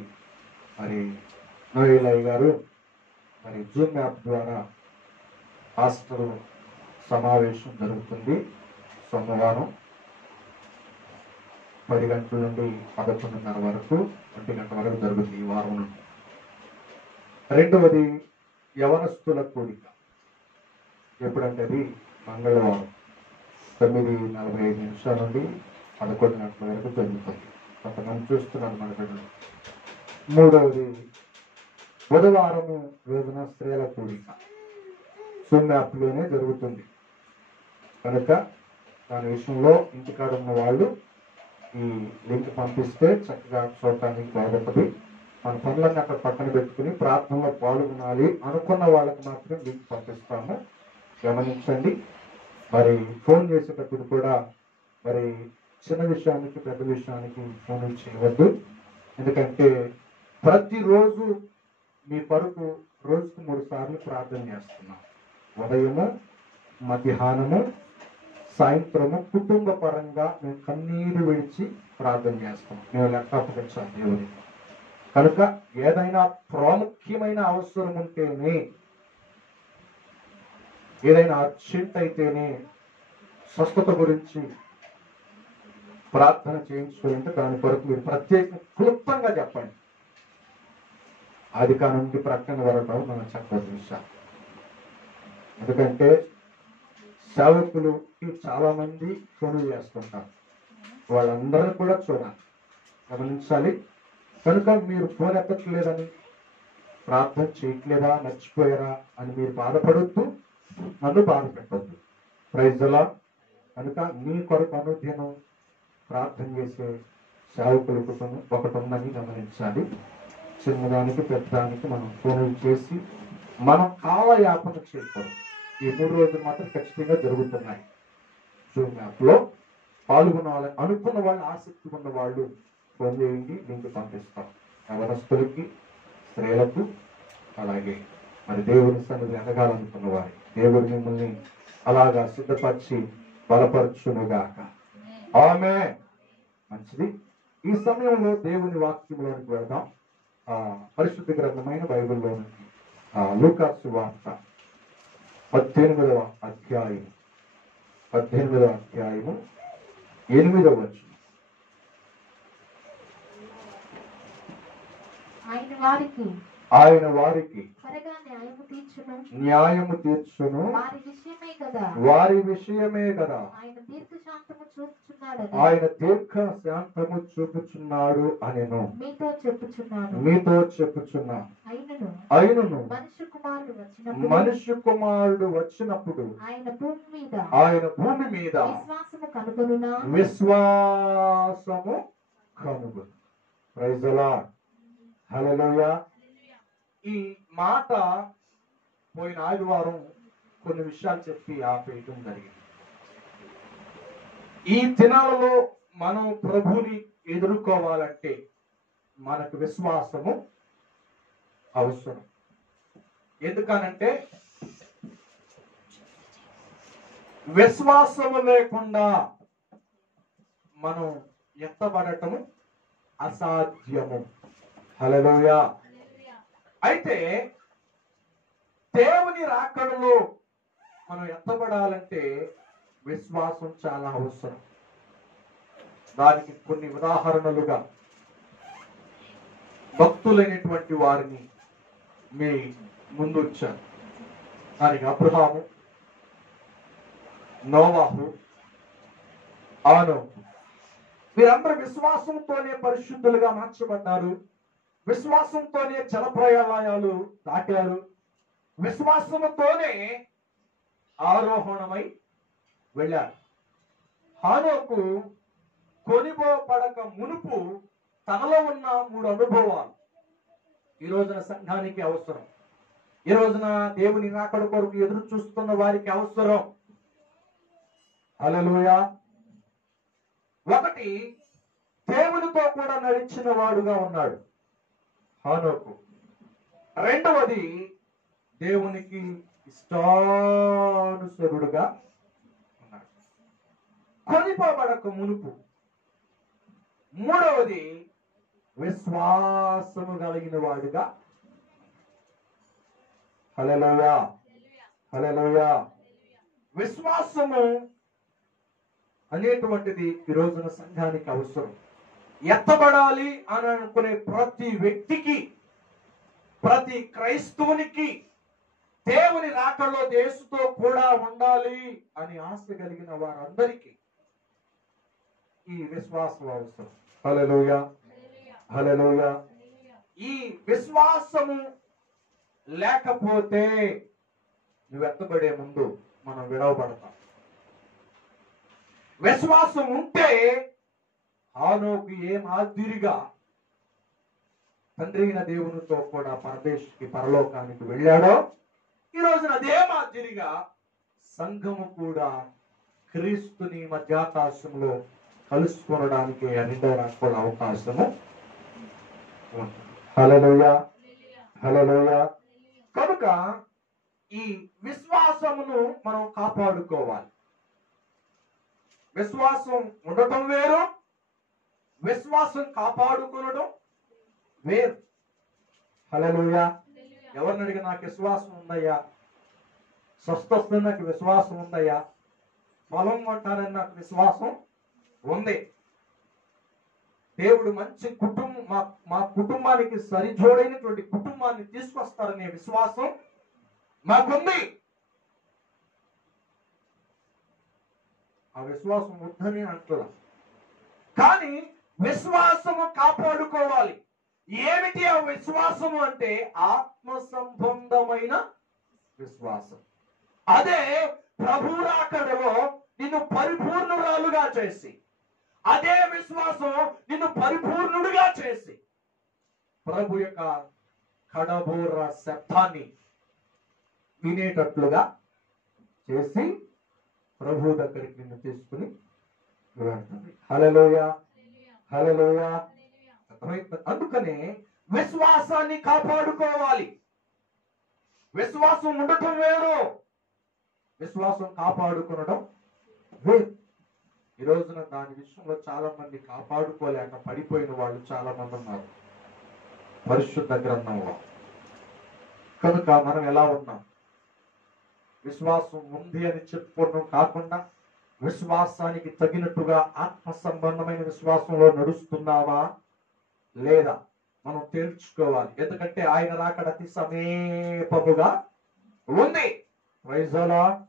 మరి నోయలయ్య గారు మరి జూమ్ యాప్ ద్వారా హాస్టల్ సమావేశం జరుగుతుంది. సోమవారం 10 గంటల నుండి 11:30 వరకు, 1 గంట వరకు జరుగుతుంది ఈ వారం నుండి. రెండవది యవనస్తుల కూడిక. ఎప్పుడంటే అది మంగళవారం 9:45 నుండి 11 గంటల వరకు జరుగుతుంది. కొంతమంది చూస్తున్నారు మన బిడ్డలు. మూడవది బుధవారము రోజున స్త్రీల కూడిక జూమ్ యాప్లోనే జరుగుతుంది కనుక దాని విషయంలో ఇంటికాడ ఉన్న వాళ్ళు ఈ లింక్ పంపిస్తే చక్కగా చూడటానికి బాగుంటుంది. మన పనులన్నీ అక్కడ పక్కన పెట్టుకుని ప్రార్థనలో పాల్గొనాలి అనుకున్న వాళ్ళకి మాత్రం లింక్ పంపిస్తాము, గమనించండి. మరి ఫోన్ చేసేటప్పుడు కూడా మరి చిన్న విషయానికి పెద్ద విషయానికి ఫోన్ చేయవద్దు. ఎందుకంటే ప్రతిరోజు మీ కొరకు రోజుకు 3 సార్లు ప్రార్థన చేస్తున్నాం. ఉదయము, మధ్యాహ్నము, సాయంత్రము కుటుంబ పరంగా మేము కన్నీరు విడిచి ప్రార్థన చేస్తాం. మేము లెక్క అప్పగించాలి దేవుని. కనుక ఏదైనా ప్రాముఖ్యమైన అవసరం ఉంటేనే, ఏదైనా అర్జెంట్ అయితేనే, స్వస్థత గురించి ప్రార్థన చేయించుకుంటే దాని కొరకు మీరు ప్రత్యేకంగా క్లుప్తంగా చెప్పండి. ఆదికాండం నుండి ప్రకటన వరకు మనం చెప్పవలసిన విషయం. ఎందుకంటే సేవకులు చాలా మంది ఫోన్లు చేస్తుంటారు, వాళ్ళందరూ కూడా చూడాలి, గమనించాలి. కనుక మీరు ఫోన్ ఎత్తట్లేదని, ప్రార్థన చేయట్లేదా, మర్చిపోయారా అని మీరు బాధపడొద్దు, నన్ను బాధ పెట్టద్దు. Praise the Lord. కనుక మీ కొరకు అనుదినం ప్రార్థన చేసే సేవకుల కుటుంబం ఒకటి ఉందని గమనించాలి. చిన్నదానికి పెద్దదానికి మనం ఫోన్లు చేసి మనం కాలయాపన చేయకూడదు. ఈ 3 రోజులు మాత్రం ఖచ్చితంగా జరుగుతున్నాయి. జూమ్ యాప్లో పాల్గొనాలని అనుకున్న వాళ్ళు, ఆసక్తి ఉన్న వాళ్ళు ఫోన్ చేయండి, లింక్ పంపిస్తాం. యవనస్తులకి, స్త్రీలకు, అలాగే మరి దేవుని సన్నిధి ఎదగాలనుకున్న వారి దేవుడు మిమ్మల్ని అలాగా సిద్ధపరిచి బలపరచునుగాక. ఆమేన్. మంచిది. ఈ సమయంలో దేవుని వాక్యంలోనికి వెళ్దాం. పరిశుద్ధ గ్రంథమైన బైబిల్లో నుంచి లూకాసు వార్త 18వ అధ్యాయం 8వ వచనం. ఆయన వారికి త్వరగా న్యాయము తీర్చును, వారి విషయమే కదా ఆయన దీర్ఘ శాంతము చూపుచున్నాడు అనెను. మీతో చెప్పుచున్నాను. అయినను మనుష్య కుమారుడు వచ్చినప్పుడు ఆయన భూమి మీద విశ్వాసము కనుగొను. Praise the lord. హల్లెలూయా. ఈ మాట పోయిన ఆదివారం కొన్ని విషయాలు చెప్పి ఆపేయటం జరిగింది. ఈ దినాలలో మనం ప్రభుని ఎదుర్కోవాలంటే మనకు విశ్వాసము అవసరం. ఎందుకనంటే విశ్వాసము లేకుండా మనం ఎత్తబడటము అసాధ్యము. హల్లెలూయా. అయితే దేవుని రాకడలో మనం ఎత్తబడాలంటే విశ్వాసం చాలా అవసరం. దానికి కొన్ని ఉదాహరణలుగా భక్తులైనటువంటి వారిని మీ ముందు వచ్చారు. దానికి అబ్రహాము, నోవాహు, ఆనోకు, వీరందరూ విశ్వాసంతోనే పరిశుద్ధులుగా మార్చబడ్డారు. విశ్వాసంతోనే జలప్రయాణాలు దాటారు. విశ్వాసంతోనే ఆరోహణమై వెళ్ళారు. హానోకు కొనిపోబడక మునుపు తనలో ఉన్న 3 అనుభవాలు ఈ రోజున సంఘానికి అవసరం. ఈ రోజున దేవుని రాకడ కొరకు ఎదురు చూస్తున్న వారికి అవసరం. హల్లెలూయా. ఒకటి, దేవునితో కూడా నడిచిన వాడుగా ఉన్నాడు హానోకు. రెండవది, దేవునికి ఇష్టానుసరుడుగా ఉన్నాడు కొనిపోబడక మునుపు. మూడవది, విశ్వాసము కలిగిన వాడుగా. హల్లెలూయా. హల్లెలూయా. విశ్వాసము అనేటువంటిది ఈ రోజున సంఘానికి అవసరం. ఎత్తబడాలి అని అనుకునే ప్రతి వ్యక్తికి ప్రతి క్రైస్తవునికి దేవుని రాకడలో యేసుతో కూడా ఉండాలి అని ఆశ కలిగిన వారందరికీ ఈ విశ్వాసం అవసరం. హల్లెలూయా, హల్లెలూయా. ఈ విశ్వాసము లేకపోతే నువ్వు ఎత్తబడే ముందు మనం విడవబడతాం. విశ్వాసం ఉంటే హానోకు ఏ మాదిరిగా తండ్రి అయిన దేవునితో కూడా పరలోకానికి వెళ్ళాడో, ఈ రోజున అదే మాదిరిగా సంఘము కూడా క్రీస్తుని మధ్యాకాశంలో కలుసుకొనడానికి రెండో రాకడ అవకాశము. హల్లెలూయా, హల్లెలూయా. కనుక ఈ విశ్వాసమును మనం కాపాడుకోవాలి. విశ్వాసం ఉండటం వేరు, విశ్వాసం కాపాడుకోవడం వేరు. హల్లెలూయా. ఎవరిని అడిగి నాకు విశ్వాసం ఉందయ్యా, స్వస్థ నాకు విశ్వాసం ఉందయ్యా, పొలం కొంటానని నాకు విశ్వాసం ఉంది, దేవుడు మంచి కుటుంబం మా కుటుంబానికి సరిజోడైనటువంటి కుటుంబాన్ని తీసుకొస్తారనే విశ్వాసం మాకుంది. ఆ విశ్వాసం వద్దని అంటున్నా, కానీ విశ్వాసము కాపాడుకోవాలి. ఏమిటి ఆ విశ్వాసము అంటే ఆత్మ సంబంధమైన విశ్వాసం. అదే ప్రభు రాకడలో నిన్ను పరిపూర్ణురాలుగా చేసి, అదే విశ్వాసం నిన్ను పరిపూర్ణుడిగా చేసి, ప్రభు యొక్క కడబోర శబ్దాన్ని వినేటట్లుగా చేసి ప్రభు దగ్గరికి నిన్ను తీసుకుని వెళ్తుంది. హల్లెలూయా, హల్లెలూయా. అందుకనే విశ్వాసాన్ని కాపాడుకోవాలి. విశ్వాసం ఉండటం వేరు, విశ్వాసం కాపాడుకోవడం వేరు. ఈ రోజున దాని విషయంలో చాలా మంది కాపాడుకోలేక పడిపోయిన వాళ్ళు చాలా మంది ఉన్నారు పరిశుద్ధ గ్రంథంలో. కనుక మనం ఎలా ఉన్నాం? విశ్వాసం ఉంది అని చెప్పుకోవడం కాకుండా విశ్వాసానికి తగినట్టుగా ఆత్మ సంబంధమైన విశ్వాసంలో నడుస్తున్నావా లేదా మనం తేల్చుకోవాలి. ఎందుకంటే ఆయన రాకడ అతి సమీపముగా ఉంది. Praise the lord,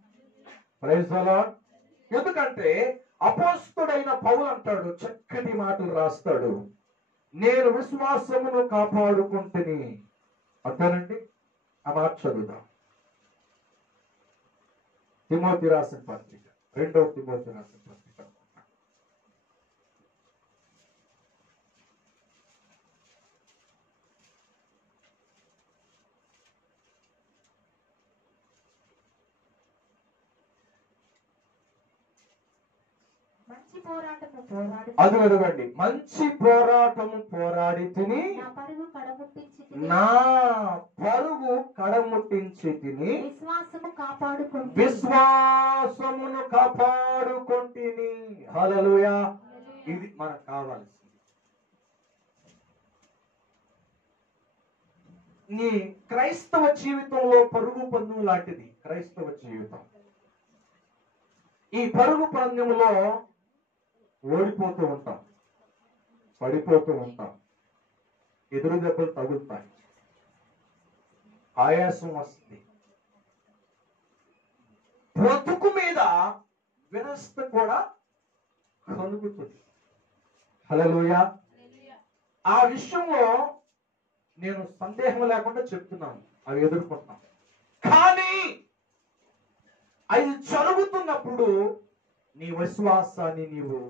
praise the Lord. ఎందుకంటే అపోస్తలుడైన పౌలు అంటాడు, చక్కటి మాటలు రాస్తాడు, నేను విశ్వాసమును కాపాడుకుంటుని అంటానండి. ఆ మాట చదువుదాం. తిమోతి రాసిన పత్రిక, 2వ తిమోతి రాసిన పత్రిక. మంచి పోరాటము పోరాడు, అది అడగండి. మంచి పోరాటము పోరాడి తిని నా పరుగు కడముట్టించి నా పరుగు కడముట్టించి తిని విశ్వాసము కాపాడుకుంటూ విశ్వాసమును కాపాడుకొంటిని. హల్లెలూయా. ఇది మనకు కావాల్సింది. నీ క్రైస్తవ జీవితంలో పరుగు పందెం లాంటిది క్రైస్తవ జీవితం. ఈ పరుగు పందెంలో ఓడిపోతూ ఉంటాం, పడిపోతూ ఉంటాం, ఎదురు దెబ్బలు తగులుతాయి, ఆయాసం వస్తుంది, బ్రతుకు మీద విరస్త కూడా కలుగుతుంది. హల్లెలూయా. ఆ విషయంలో నేను సందేహం లేకుండా చెప్తున్నాను, అవి ఎదుర్కొంటాం. కానీ అది జరుగుతున్నప్పుడు నీ విశ్వాసాన్ని నీవు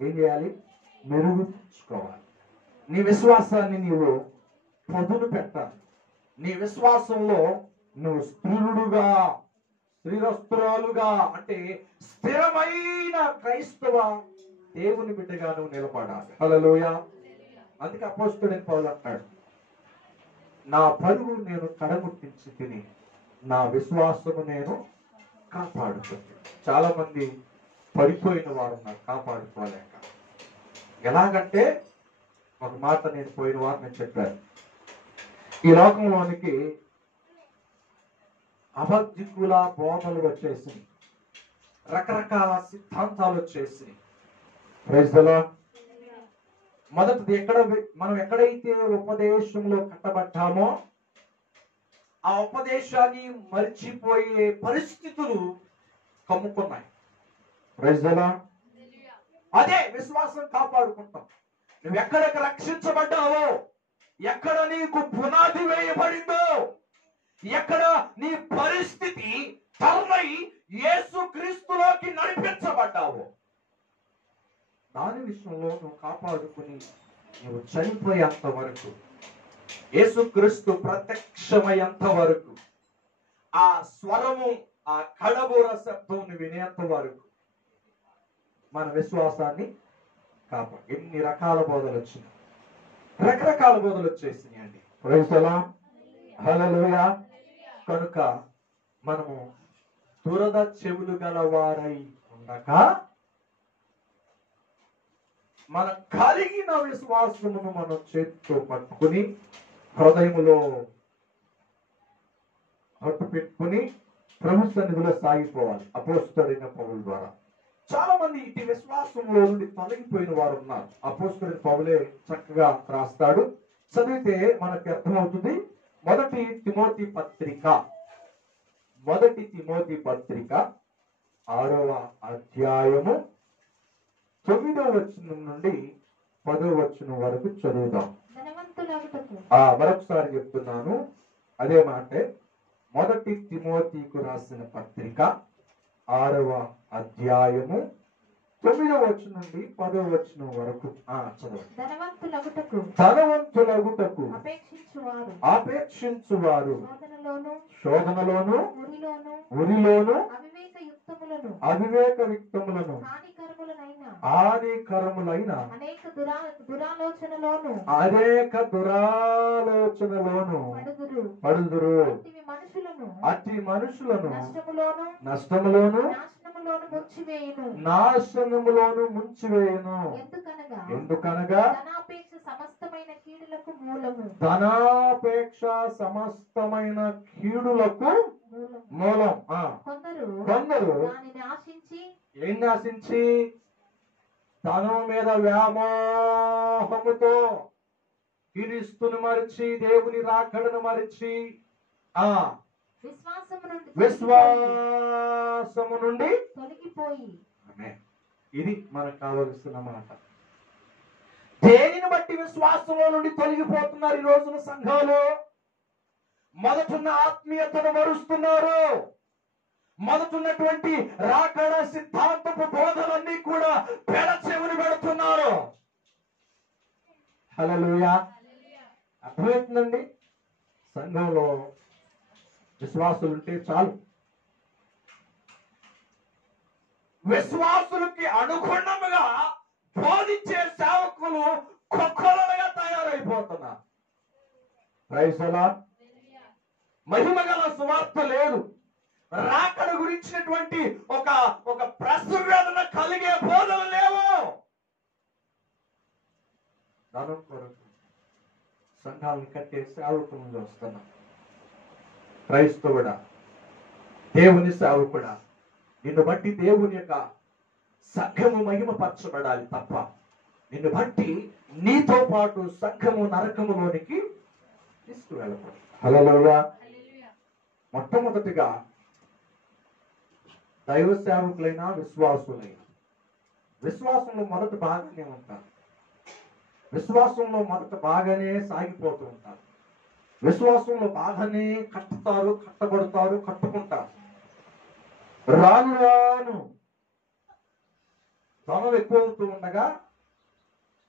ఏం చేయాలి? మెరుగుపరుచుకోవాలి. నీ విశ్వాసాన్ని నీవు పదును పెట్టాలి. నీ విశ్వాసంలో నువ్వు స్థిరుడుగా, స్థిరస్తురాలుగా, అంటే స్థిరమైన క్రైస్తవ దేవుని బిడ్డగా నువ్వు నిలబడాలి. హల్లెలూయా. అందుకే అపోస్తలుడైన పౌలు అంటాడు, నా పరుగు నేను కడముట్టించి తిని నా విశ్వాసము నేను కాపాడుకుంది. చాలా మంది పడిపోయిన వారు ఉన్నారు కాపాడుకోలేక. ఎలాగంటే ఒక మాట నేను పోయిన వారు నేను చెప్పాను, ఈ లోకంలోనికి అబద్ధికుల బోధలు వచ్చేసి, రకరకాల సిద్ధాంతాలు వచ్చేసి, ప్రైజ్ ది లార్డ్. మొదటిది మనం ఎక్కడైతే ఉపదేశంలో కట్టబడ్డామో ఆ ఉపదేశాన్ని మర్చిపోయే పరిస్థితులు కమ్ముకున్నాయి. Praise the lord. అదే విశ్వాసం కాపాడుకుంటాం. నువ్వు ఎక్కడికి రక్షించబడ్డావో, ఎక్కడ నీకు పునాది వేయబడిందో, ఎక్కడ నీ పరిస్థితి తరమై యేసుక్రీస్తులోకి నడిపించబడ్డావో, దాని విషయంలో నువ్వు కాపాడుకుని నువ్వు చనిపోయేంత వరకు, యేసుక్రీస్తు ప్రత్యక్షమయ్యేంత వరకు, ఆ స్వరము, ఆ కడబూర శబ్దం వినేంత వరకు మన విశ్వాసాన్ని కాపాడు. ఎన్ని రకాల బోధలు వచ్చినాయి, రకరకాల బోధలు వచ్చేసినాయండి. Praise the lord. హల్లెలూయా. కనుక మనము దురద చెవులు గలవారై ఉండక మన కలిగిన విశ్వాసమును మనం చేతితో పట్టుకుని హృదయములో హట్టు పెట్టుకుని ప్రభు సన్నిధిలో సాగిపోవాలి. అపోస్తలుడైన పౌలు ద్వారా చాలా మంది ఇటు విశ్వాసంలో నుండి తొలగిపోయిన వారు ఉన్నారు. అపోస్తలుడైన పౌలే చక్కగా రాస్తాడు, చదివితే మనకి అర్థమవుతుంది. మొదటి తిమోతి పత్రిక 6వ అధ్యాయము 9వ వచనం నుండి 10వ వచనం వరకు చదువుదాం. మరొకసారి చెప్తున్నాను, అదే మాటే. మొదటి తిమోతికు రాసిన పత్రిక 6వ అధ్యాయము 9వ వచనం నుండి 10వ వచనం వరకు చదవండి. ధనవంతులగుటకు అపేక్షించువారు శోధనలోను ఉరిలోను అవివేక యుక్తములను హానికరములైన అనేక దురాలోచనలోను పడుదురు. అట్టి మనుషులను నష్టములోను నాశనములోను ముంచివేయును. ఎందుకనగా ధనాపేక్ష సమస్తమైన కీడులకు మూలం. కొందరు ఏం ఆశించి ధనం మీద వ్యామోహముతో క్రీస్తును మరిచి దేవుని రాకడను మరిచి విశ్వాసము నుండి తొలగిపోయి, ఇది మనకు కావలసిన మాట. దేనిని బట్టి విశ్వాసంలో నుండి తొలగిపోతున్నారు ఈ రోజున సంఘాలు? మొదటున్న ఆత్మీయతను మరుస్తున్నారు. మొదటున్నటువంటి రాకడ సిద్ధాంతపు బోధలన్నీ కూడా పెడ చెవులు పెడుతున్నారు. హల్లెలూయా. అర్థమవుతుందండి? సంఘంలో విశ్వాసులుంటే చాలు, విశ్వాసులకి అనుగుణముగా బోధించే సేవకులు కుక్కలుగా తయారైపోతున్నారు. Praise the lord. మహిమ గల సువార్త లేదు, రాకడ గురించినటువంటి ఒక ప్రసవేదన కలిగే బోధలు లేవు. ధనం కొరకు సంఘాలను కట్టే సేవకులను చూస్తున్నాం. క్రైస్తవుడా, దేవుని సేవకుడా, నిన్ను బట్టి దేవుని యొక్క సంఘము మహిమపరచబడాలి తప్ప నిన్ను బట్టి నీతో పాటు సంఘము నరకములోనికి తీసుకువెళ్ళకూడదు. హల్లెలూయా. మొట్టమొదటిగా దైవ సేవకులైనా విశ్వాసులైనా విశ్వాసంలో మొదట బాగానే ఉంటారు, విశ్వాసంలో మొదట బాగానే సాగిపోతూ ఉంటారు, విశ్వాసంలో బాగానే కట్టబడతారు, కట్టుకుంటారు. రాను రాను ధనం ఎక్కువ అవుతూ ఉండగా,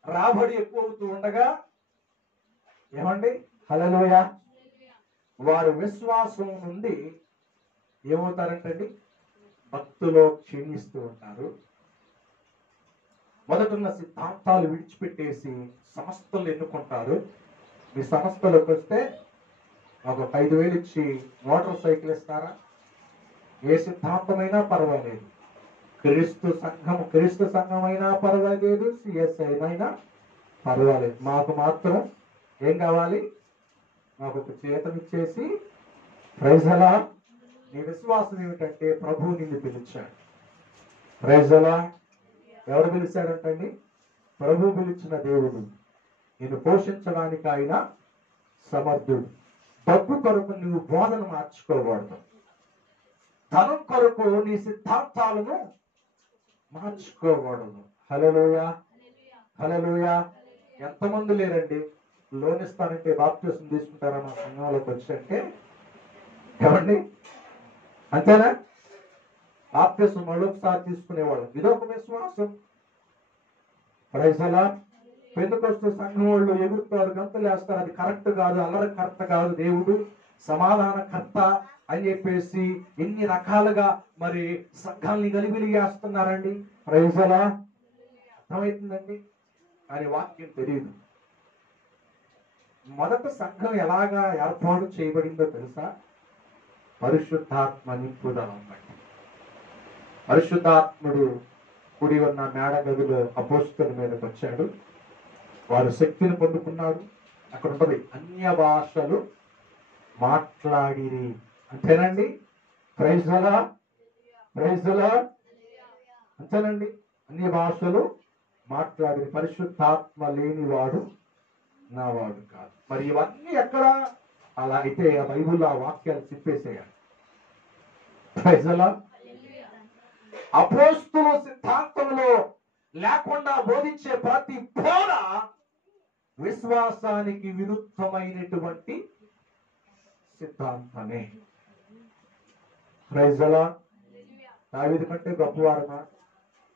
రాబడి ఎక్కువ అవుతూ ఉండగా ఏమండి, హల్లెలూయా, వారు విశ్వాసం నుండి ఏమవుతారంటండి? భక్తులో క్షీణిస్తూ ఉంటారు. మొదటున్న సిద్ధాంతాలు విడిచిపెట్టేసి సంస్థలు ఎన్నుకుంటారు. మీ సంస్థలోకి వస్తే ఒక 5,000 ఇచ్చి మోటార్ సైకిల్ ఇస్తారా? ఏ సిద్ధాంతమైనా పర్వాలేదు, క్రీస్తు సంఘం అయినా పర్వాలేదు, సిఎస్ఐ అయినా పర్వాలేదు, మాకు మాత్రం ఏం కావాలి? మాకు ఒక జీతం ఇచ్చేసి ప్రైజ్ ది లార్డ్. నీ విశ్వాసం ఏమిటంటే ప్రభువు నిన్ను పిలిచాడు. Praise the Lord. ఎవరు పిలిచాడంటండి? ప్రభు పిలిచిన దేవుడు. నిన్ను పోషించడానికి ఆయన సమర్థుడు. డబ్బు కొరకు నువ్వు బోధన మార్చుకోకూడదు. ధనం కొరకు నీ సిద్ధాంతాలను మార్చుకోకూడదు. హల్లెలూయా, హల్లెలూయా. ఎంతమంది లేరండి లోన్ ఇస్తానంటే బాప్టిజం తీసుకుంటారా మా సంఘంలోకి వచ్చంటే? ఏమండి, అంతేనా? బాప్టిజం మళ్ళొకసారి తీసుకునేవాళ్ళు. ఇదొక విశ్వాసం. Praise the lord. పెంతెకొస్తు సంఘం వాళ్ళు ఎగురుతారు, గంతులు వేస్తారు. అది కరెక్ట్ కాదు, అల్లరి కరెక్ట్ కాదు. దేవుడు సమాధానకర్త అని చెప్పేసి ఎన్ని రకాలుగా మరి సంఘాలని గలిబిలి చేస్తున్నారండి. Praise the Lord. అర్థమవుతుందండి, కానీ వాక్యం తెలియదు. మొదట సంఘం ఎలాగా ఏర్పాటు చేయబడిందో తెలుసా? పరిశుద్ధాత్మ నింపుదలం బట్టి. పరిశుద్ధాత్ముడు కుడి ఉన్న మేడ గదిలో అపోస్తలుల మీదకి వచ్చాడు. వారు శక్తిని పొందుకున్నారు. అక్కడ ఉంటది అన్య భాషలు మాట్లాడిరి. అంతేనండి. Praise the lord, praise the Lord. అంతేనండి, అన్య భాషలు మాట్లాడిరి. పరిశుద్ధాత్మ లేనివాడు నా వాడు కాదు. మరి ఇవన్నీ ఎక్కడ? అలా అయితే ఆ బైబుల్ ఆ వాక్యాలు చెప్పేసేయాలి. Praise the lord. అపోస్తుల సిద్ధాంతంలో లేకుండా బోధించే ప్రతి బోధ విశ్వాసానికి విరుద్ధమైనటువంటి సిద్ధాంతమే. Praise the Lord. దావీదు కంటే గొప్పవారుగా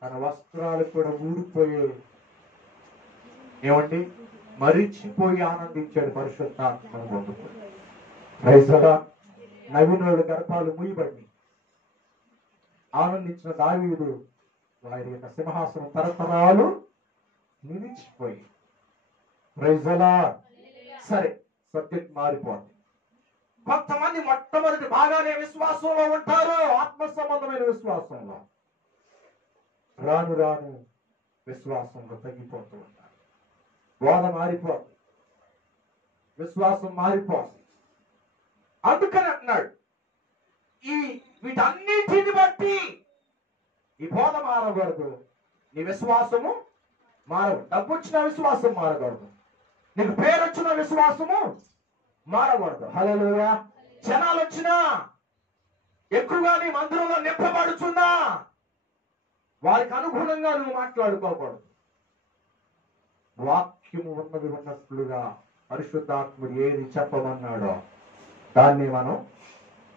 తన వస్త్రాలు కూడా ఊడిపోయే, ఏమండి, మరిచిపోయి ఆనందించాడు పరిశుద్ధాత్మను పొందుకొని. Praise the lord. నవీనుల గర్భాలు మూయబడి ఆనందించిన దావీదు వారి యొక్క సింహాసనం తరతరాలు నిలిచిపోయి. Praise the lord. సరే, సబ్జెక్ట్ మారిపోతుంది. కొంతమంది మొట్టమొదటి బాగానే విశ్వాసంలో ఉంటారు, ఆత్మ సంబంధమైన విశ్వాసంలో. రాను రాను విశ్వాసంలో తగ్గిపోతూ ఉంటారు. బోధ మారిపోతుంది, విశ్వాసం మారిపోతుంది. అందుకని అంటున్నాడు, వీటన్నిటిని బట్టి ఈ బోధ మారకూడదు, నీ విశ్వాసము మారదు. డబ్బు వచ్చిన విశ్వాసం మారకూడదు, నీకు పేరు వచ్చిన విశ్వాసము మారకూడదు. హల్లెలూయా. జనాలు వచ్చినా, ఎక్కువగా నీ మందిరంలో నింపబడుతున్నా, వారికి అనుగుణంగా నువ్వు మాట్లాడుకోకూడదు. వాక్యము ఉన్నది ఉన్నట్లుగా పరిశుద్ధాత్ముడు ఏది చెప్పమన్నాడో దాన్ని మనం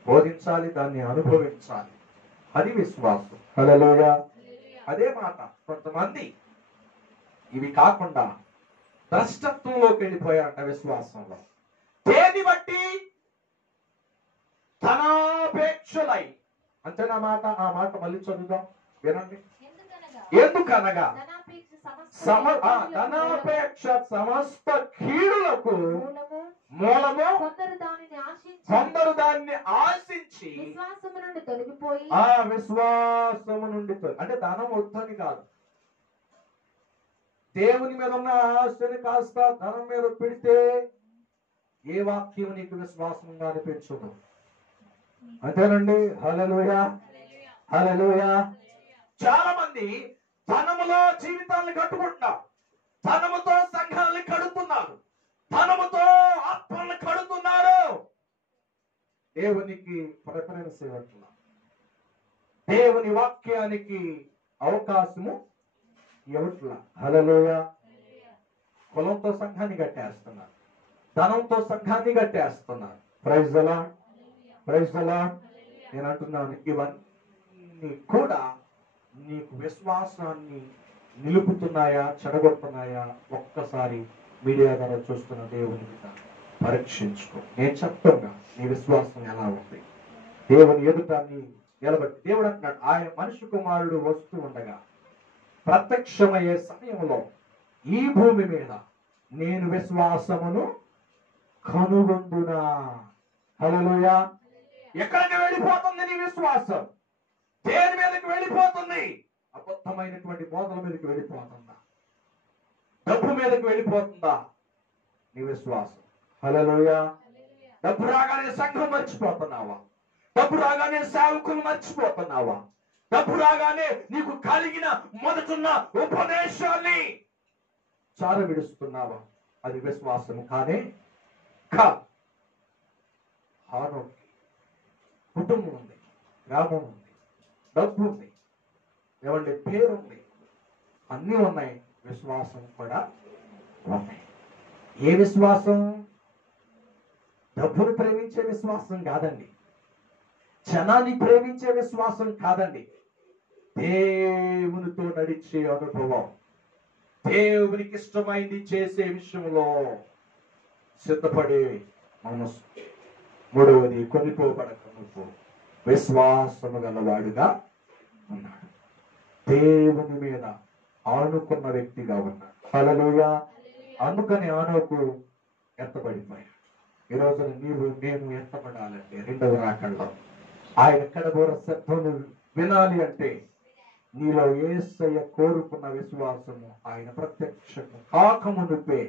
బోధించాలి, దాన్ని అనుభవించాలి. అది విశ్వాసం. హల్లెలూయా. అదే మాట. కొంతమంది ఇవి కాకుండా భ్రష్టత్వంలోకి వెళ్ళిపోయారంట విశ్వాసంలో. దేని బట్టి? ధనాపేక్షలై. అంతేనా మాట? ఆ మాట మళ్ళీ చదువుదాం, వినండి. ఎందుకనగా ధనాపేక్ష సమస్త కీడులకు మూలము. కొందరు దాన్ని ఆశించి ఆ విశ్వాసము నుండి అంటే ధనం వద్దని కాదు, దేవుని మీద ఉన్న ఆశని కాస్త ధనం మీద పెడితే ఏ వాక్యం నీకు విశ్వాసంగా అనిపించదు. అంతేనండి. హల్లెలూయా, హల్లెలూయా. చాలా మంది ధనములో జీవితాన్ని కట్టుకుంటున్నారు, ధనముతో సంఘాలను కడుతున్నారు, ధనముతో ఆత్మలను కడుతున్నారు. దేవునికి ప్రిఫరెన్స్ ఇవ్వట్లా, దేవుని వాక్యానికి అవకాశము ఇవ్వట్లా. హల్లెలూయా. కులంతో సంఘాన్ని కట్టేస్తున్నారు, ధనంతో సంఘాన్ని కట్టేస్తున్నారు. Praise the lord, praise the lord. నేను అంటున్నాను, ఇవన్నీ కూడా నీకు విశ్వాసాన్ని నిలుపుతున్నాయా, చెడగొడుతున్నాయా? ఒక్కసారి మీడియా ద్వారా చూస్తున్న దేవుని మీద పరీక్షించుకో. నేను చెప్తున్నా, నీ విశ్వాసం ఎలా ఉంది? దేవుని ఎదుట నిలబడి దేవుడు అంటున్నాడు, ఆయన మనిషి కుమారుడు వస్తూ ఉండగా ప్రత్యక్షమయ్యే సమయంలో ఈ భూమి మీద నేను విశ్వాసమును కనుగొందునా. హల్లెలూయా. ఎక్కడికి వెళ్ళిపోతుంది నీ విశ్వాసం? దేని మీదకి వెళ్ళిపోతుంది? అబద్ధమైనటువంటి బోధల మీదకి వెళ్ళిపోతుందా? డబ్బు మీదకి వెళ్ళిపోతుందా నీ విశ్వాసం? హల్లెలూయా. డబ్బు రాగానే సంఘం మర్చిపోతున్నావా? డబ్బు రాగానే సేవకులు మర్చిపోతున్నావా? డబ్బు రాగానే నీకు కలిగిన మొదటున్న ఉపదేశాన్ని చార విడుస్తున్నావా, అది విశ్వాసము కానే కాదు. హానోకి కుటుంబం ఉంది, గ్రామం ఉంది, డబ్బు ఉంది, ఏమంటే పేరుంది, అన్నీ ఉన్నాయి, విశ్వాసం కూడా ఉన్నాయి. ఏ విశ్వాసం? డబ్బును ప్రేమించే విశ్వాసం కాదండి, జనాన్ని ప్రేమించే విశ్వాసం కాదండి, దేవునితో నడిచే అనుభవం, దేవునికి ఇష్టమైంది చేసే విషయంలో సిద్ధపడే మనసు. మూడవది, కొనిపోబడక నువ్వు విశ్వాసము గలవాడుగా ఉన్నాడు, దేవుని మీద ఆనుకున్న వ్యక్తిగా ఉన్నాడు. హల్లెలూయా. అందుకని ఆనోకు ఎత్తబడిపోయాడు. ఈ రోజున నీవు నేను ఎత్తబడాలంటే రెండవ రాకడలో ఆయన కడబోర శబ్దం వినాలి అంటే నీలో యేసయ్య కోరుకున్న విశ్వాసము ఆయన ప్రత్యక్షము కాకమునుపే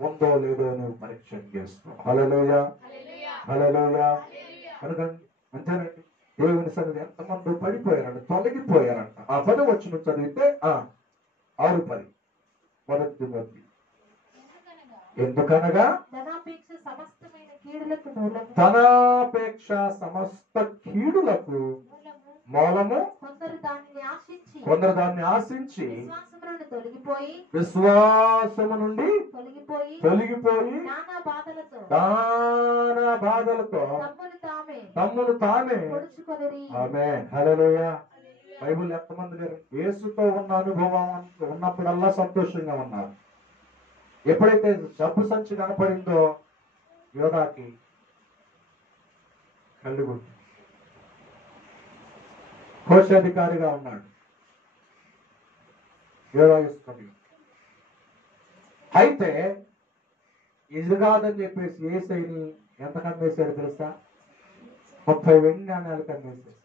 ఉందో లేదో నువ్వు పరీక్ష చేస్తావు. హల్లెలూయా, హల్లెలూయా. కనుక అంతేనండి, దేవుని సన్నిధి ఎంతమంది పడిపోయారంట, తొలగిపోయారంట. ఆ 10 వచనం చదివితే 6:10 మొదటి తిమోతి. ఎందుకనగా ధనాపేక్ష సమస్తమైన కీడులకు మూలము, ధనాపేక్ష సమస్త కీడులకు మూలము, కొందరు దాన్ని ఆశించి విశ్వాసము నుండి తొలగిపోయి నానా బాధలతో తమ్మును తామే. ఆమేన్, హల్లెలూయా. బైబిల్ ఎంతమంది గారు యేసుతో ఉన్న అనుభవం ఉన్నప్పుడల్లా సంతోషంగా ఉన్నారు. ఎప్పుడైతే డబ్బు సంచి కనపడిందో యోధాకి కళ్ళు గుర్తు. కోశాధికారిగా ఉన్నాడు యోధాయిస్తుంది. అయితే ఇది కాదని చెప్పేసి యేసయ్యని ఎంత కన్నేశాడు తెలుసా? 30 వెండి నాణ్యాలు కన్నేశాడు.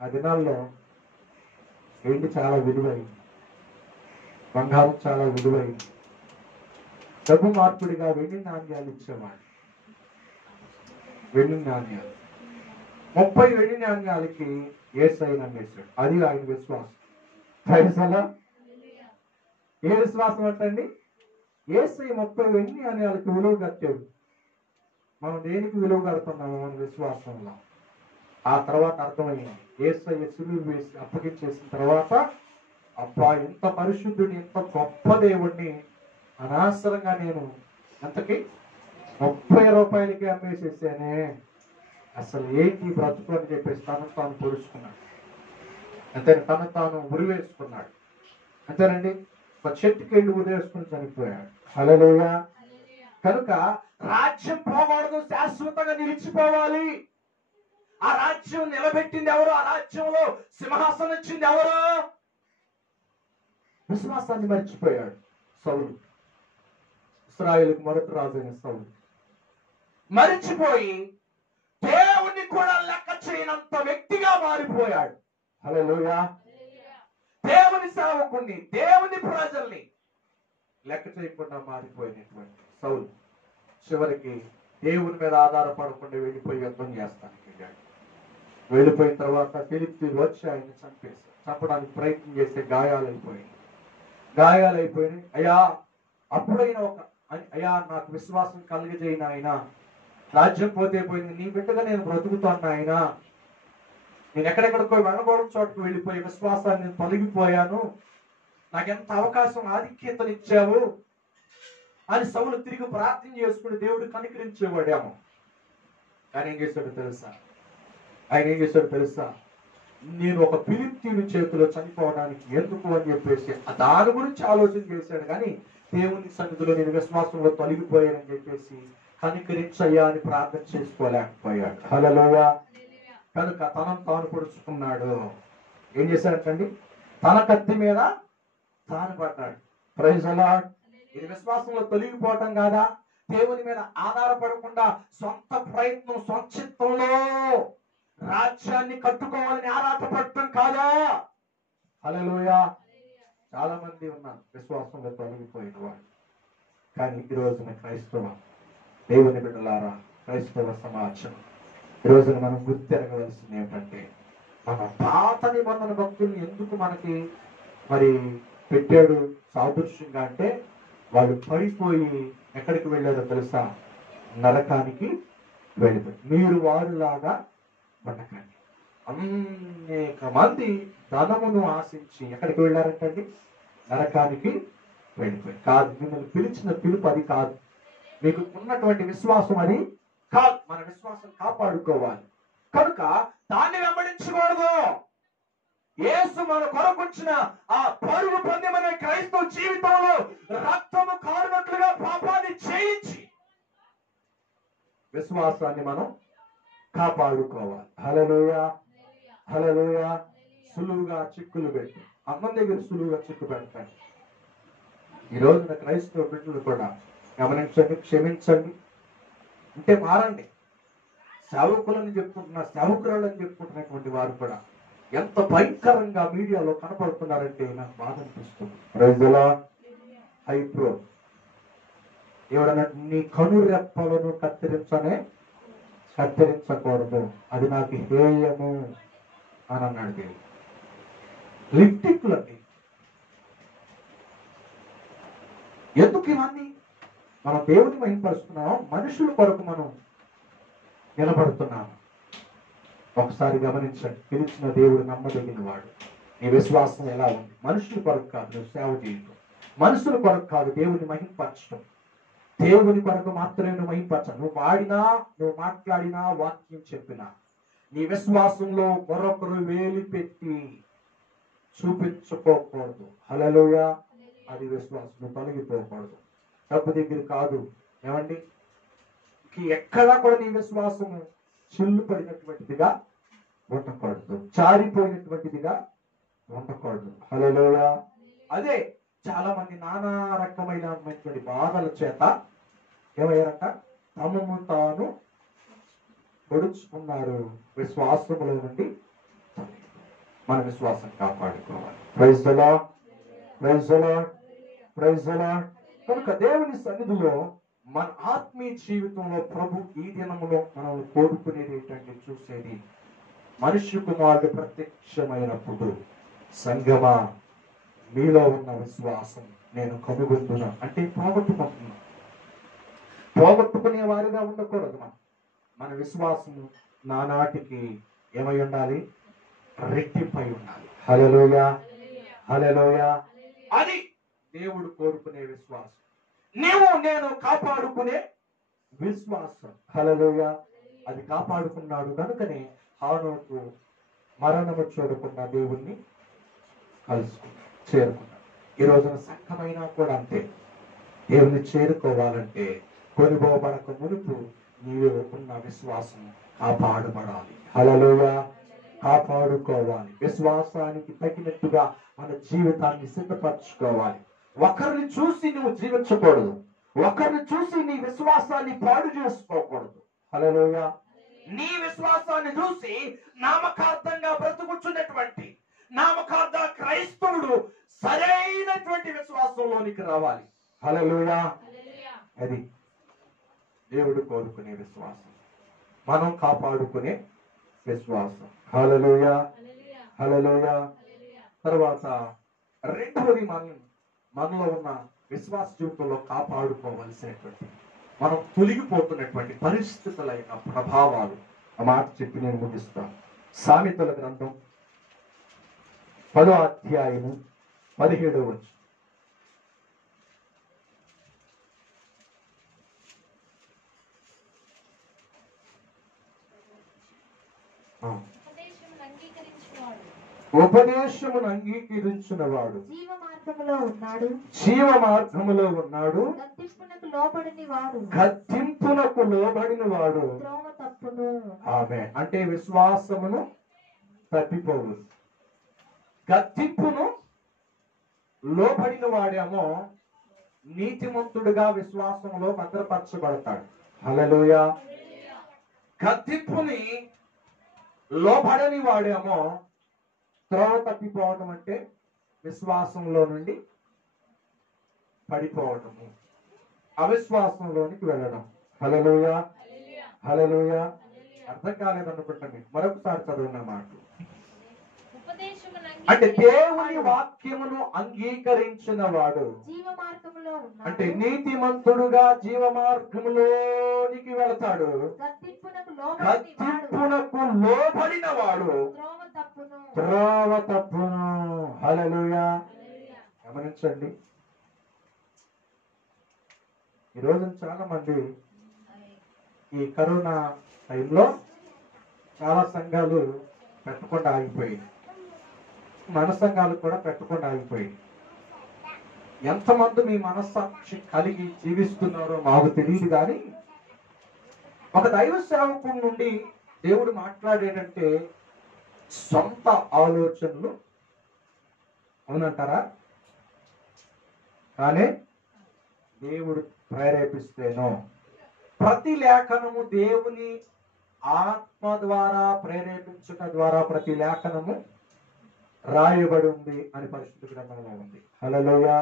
ఆ దినాల్లో వెండి చాలా విలువైంది, బంగారం చాలా విలువైంది. డబ్బు మార్పిడిగా వెండి నాణ్యాలు ఇచ్చేవాడు. వెండి నాణ్యాలు 30 వెండి నాణ్యాలకి యేసయ్యని అమ్మేశాడు. అది ఆయన విశ్వాసం. ఏ విశ్వాసం అంటండి? యేసయ్య 30 వెండి నాణ్యాలకి విలువ కట్టాడు. మనం దేనికి విలువ కడుతున్నాము? మన విశ్వాసంలో. ఆ తర్వాత అర్థమైంది, యేసయ్య సిలువ వేసి అప్పగించేసిన తర్వాత అబ్బా, ఇంత పరిశుద్ధుని, ఇంత గొప్ప దేవుణ్ణి అనవసరంగా నేను ఎంతకి 30 రూపాయలకి అమ్మేసేసానే, అసలు ఏంటి బ్రతుకు అని చెప్పేసి తనను తాను పొడుచుకున్నాడు. అంతే, తను తాను ఉరివేసుకున్నాడు. అంతేనండి, ఒక చెట్టుకి వెళ్ళి ఉరేసుకుని చనిపోయాడు. హల్లెలూయా. కనుక రాజ్యం పోకూడదు, శాశ్వతంగా నిలిచిపోవాలి. ఆ రాజ్యం నిలబెట్టింది ఎవరు? ఆ రాజ్యంలో సింహాసనం ఇచ్చింది ఎవరు? విశ్వాసాన్ని మర్చిపోయాడు సౌలు. ఇశ్రాయేలుకు మొదటి రాజైన సౌలు మరిచిపోయి దేవుణ్ణి కూడా లెక్క చేయనంత వ్యక్తిగా మారిపోయాడు. హల్లెలూయా. దేవుని సేవకుణ్ణి, దేవుని ప్రజల్ని లెక్క చేయకుండా మారిపోయినటువంటి సౌలు చివరికి దేవుని మీద ఆధారపడకుండా వెళ్ళిపోయి యుద్ధం చేస్తానికి వెళ్ళాడు. వెళ్ళిపోయిన తర్వాత ఫిలిష్తీయులు వచ్చి ఆయన్ని చంపేశారు. చంపడానికి ప్రయత్నం చేస్తే గాయాలైపోయినాయి. అయ్యా, అప్పుడైనా అయ్యా నాకు విశ్వాసం కలిగజేయను ఆయన, రాజ్యం పోతే పోయింది, నీ బిడ్డగా నేను బ్రతుకుతాను ఆయన, నేను ఎక్కడెక్కడికో వెళ్ళకూడని చోటుకు వెళ్ళిపోయి విశ్వాసాన్ని తొలగిపోయాను, నాకెంత అవకాశం ఆధిక్యతనిచ్చావు అని సౌలు తిరిగి ప్రార్థన చేసుకుని దేవుడు కనికరించేవాడేమో. ఆయన ఏం చేశాడు తెలుసా? నేను ఒక ఫిలిష్తీయుని చేతిలో చనిపోవడానికి ఎందుకు అని చెప్పేసి దాని గురించి ఆలోచన చేశాడు. కానీ దేవుని సన్నిధిలో నేను విశ్వాసంలో తొలగిపోయానని చెప్పేసి కనికరించయ్యా అని ప్రార్థన చేసుకోలేకపోయాడు. హల్లెలూయా. కనుక తనను తాను పొడుచుకున్నాడు. ఏం చేశాడంటండి? తన కత్తి మీద తాను పడ్డాడు. Praise the Lord. ఇది విశ్వాసంలో తొలగిపోవటం కాదా? దేవుని మీద ఆధారపడకుండా సొంత ప్రయత్నం, స్వచ్ఛత్వంలో రాజ్యాన్ని కట్టుకోవాలని ఆరాటపడటం కాదా? హల్లెలూయా. చాలా మంది ఉన్నారు విశ్వాసంలో తొలగిపోయిన వాడు. కానీ ఈ రోజున క్రైస్తవ దేవుని బిడ్డలారా, క్రైస్తవ సమాజం ఈ రోజున మనం గుర్తెరగవలసింది ఏమిటంటే, మన పాత నిబంధన భక్తుల్ని ఎందుకు మనకి మరి పెట్టాడు సాదృశ్యంగా అంటే వాళ్ళు పడిపోయి ఎక్కడికి వెళ్ళారో తెలుసా? నరకానికి వెళ్ళిపోయి. మీరు వారులాగా ఉండకండి. అనేక మంది ధనమును ఆశించి ఎక్కడికి వెళ్ళారంటండి? నరకానికి వెళ్ళిపోయి. కాదు, మిమ్మల్ని పిలిచిన పిలుపు అది కాదు. మీకు ఉన్నటువంటి విశ్వాసం అది కాదు. మన విశ్వాసం కాపాడుకోవాలి. కనుక దాన్ని వెంబడించకూడదు. యేసు మన కొరకొచ్చిన ఆ పరుగు పందెమనే క్రైస్తవ జీవితంలో రక్తము కారునట్లుగా పాపాన్ని చేయించి విశ్వాసాన్ని మనం కాపాడుకోవాలి. హల్లెలూయా, హల్లెలూయా. సులువుగా చిక్కులు పెట్టి అన్నం దగ్గర సులువుగా చిక్కు పెడతాడు. ఈ రోజున క్రైస్తవ బిడ్డలు కూడా గమనించండి, క్షమించండి, అంటే మారండి. సేవకులని చెప్పుకుంటున్న సేవకురాలని చెప్పుకుంటున్నటువంటి వారు కూడా ఎంత భయంకరంగా మీడియాలో కనపడుతున్నారంటే నాకు బాధ అనిపిస్తుంది. Praise the Lord. హై ప్రో ఎవడన్నా నీ కనురెప్పలను కత్తిరించకూడదు, అది నాకు హేయము అని అన్నాడు దేవుడు. లిప్టిక్లన్నీ ఎందుకు ఇవన్నీ? మనం దేవుని మహిమపరుస్తున్నాం, మనుషుల కొరకు మనం నిలబడుతున్నాము. ఒకసారి గమనించండి, పిలిచిన దేవుడు నమ్మదగిన వాడు. నీ విశ్వాసం ఎలా ఉంది? మనుషుల కొరకు కాదు నువ్వు సేవ చేయటం, మనుషుల కొరకు కాదు దేవుని మహిమపరచడం. దేవుని కొరకు మాత్రమే నువ్వు మహిమపరచడం. నువ్వు పాడినా, నువ్వు మాట్లాడినా, వాక్యం చెప్పినా నీ విశ్వాసంలో మరొకరు వేలి పెట్టి చూపించుకోకూడదు. హల్లెలూయా. అది విశ్వాసం తొలగిపోకూడదు. డబ్బు దగ్గర కాదు. ఏమండి, ఎక్కడా కూడా నీ విశ్వాసము చిల్లు పడినటువంటిదిగా ఉండకూడదు, జారిపోయినటువంటిదిగా ఉండకూడదు. హల్లెలూయా. అదే చాలా మంది నానా రకమైనటువంటి బాధల చేత ఏమయ్యారంట? తమను తాను పొడుచుకున్నారు. విశ్వాసములో నుండి మన విశ్వాసం కాపాడుకోవాలి. Praise the lord, praise the lord, praise the Lord. కనుక దేవుని సన్నిధిలో మన ఆత్మీయ జీవితంలో ప్రభు ఈ దినములో మనం కోరుకునేది ఏంటంటే, చూసేది మనుష్య కుమారుడు ప్రత్యక్షమైనప్పుడు సంగమా మీలో ఉన్న విశ్వాసం నేను కనుగొంటున్నా అంటే పోగొట్టుకుంటున్నా. పోగొట్టుకునే వారిగా ఉండకూడదు. మన విశ్వాసము నానాటికి ఏమై ఉండాలి? రెట్టింపై ఉండాలి. హల్లెలూయా, హల్లెలూయా. అది దేవుడు కోరుకునే విశ్వాసం. నేను కాపాడుకునే విశ్వాసం. హల్లెలూయా. అది కాపాడుకున్నాడు కనుకనే హానోకు మరణము చూడకుండా దేవుణ్ణి చేరుకున్నాడు. ఈ రోజున సంఘమైనా కూడా అంతే. దేవుని చేరుకోవాలంటే కొనిపోబడక మునుపు నీవు ఉన్న విశ్వాసం కాపాడబడాలి. హల్లెలూయా. కాపాడుకోవాలి. విశ్వాసానికి తగినట్టుగా మన జీవితాన్ని సిద్ధపరచుకోవాలి. ఒకరిని చూసి నువ్వు జీవించకూడదు, ఒకరిని చూసి నీ విశ్వాసాన్ని పాడు చేసుకోకూడదు. హల్లెలూయా. నీ విశ్వాసాన్ని చూసి నామకార్థంగా బ్రతుకుచున్నటువంటి నామకార్థ క్రైస్తవుడు సరైనటువంటి విశ్వాసంలోనికి రావాలి. హల్లెలూయా. అది దేవుడు కోరుకునే విశ్వాసం, మనం కాపాడుకునే విశ్వాసం. హల్లెలూయా, హల్లెలూయా. తర్వాత రెండవది మనలో ఉన్న విశ్వాస జీవితంలో కాపాడుకోవలసినటువంటి మనం తొలగిపోతున్నటువంటి పరిస్థితులైన ప్రభావాలు. ఆ మాట చెప్పి నేను ముగిస్తాను. సామెతల గ్రంథం 10వ అధ్యాయము 17వ వచనం. ఉపదేశమును అంగీకరించిన వాడు జీవ మార్గములో ఉన్నాడు, జీవ మార్గములో ఉన్నాడు. గద్దింపునకు లోబడిన వాడు త్రోవ తప్పును. త్రోవ తప్పును. ఆమె అంటే విశ్వాసమును తప్పిపోవు. గద్దింపును లోబడిన వాడేమో నీతిమంతుడుగా విశ్వాసంలో భద్రపరచబడతాడు. హల్లెలూయా. గద్దింపుని లోబడని వాడేమో త్రోవ తప్పిపోవడం అంటే విశ్వాసంలో నుండి పడిపోవటము, అవిశ్వాసంలోనికి వెళ్ళడం. హల్లెలూయా, హల్లెలూయా. అర్థం కాలేదనుకుంటా మీకు. మరొకసారి చదువున్న మాట. అంటే దేవుని వాక్యమును అంగీకరించిన వాడు జీవ మార్గములో ఉన్నాడు. అంటే నీతిమంతుడుగా జీవ మార్గములోనికి వెళతాడు. గద్దింపునకు లోబడని వాడు గద్దింపునకు లోబడిన వాడు త్రోవ తప్పును. హల్లెలూయా. గమనించండి, ఈ రోజు చాలా మంది ఈ కరోనా టైంలో చాలా సంఘాలు పెట్టకుండా ఆగిపోయాయి. మన సంఘాలు కూడా పెట్టకుండా ఆగిపోయాయి. ఎంతమంది మీ మనస్సాక్షి కలిగి జీవిస్తున్నారో మాకు తెలియదు, కానీ ఒక దైవ సేవకుడి నుండి దేవుడు మాట్లాడేటంటే సొంత ఆలోచనలు అవునంటారా? కానీ దేవుడు ప్రేరేపిస్తేనో, ప్రతి లేఖనము దేవుని ఆత్మ ద్వారా ప్రేరేపించుట ద్వారా ప్రతి లేఖనము రాయబడి ఉంది అని పరిశుద్ధ గ్రంథంలో ఉంది. హల్లెలూయా.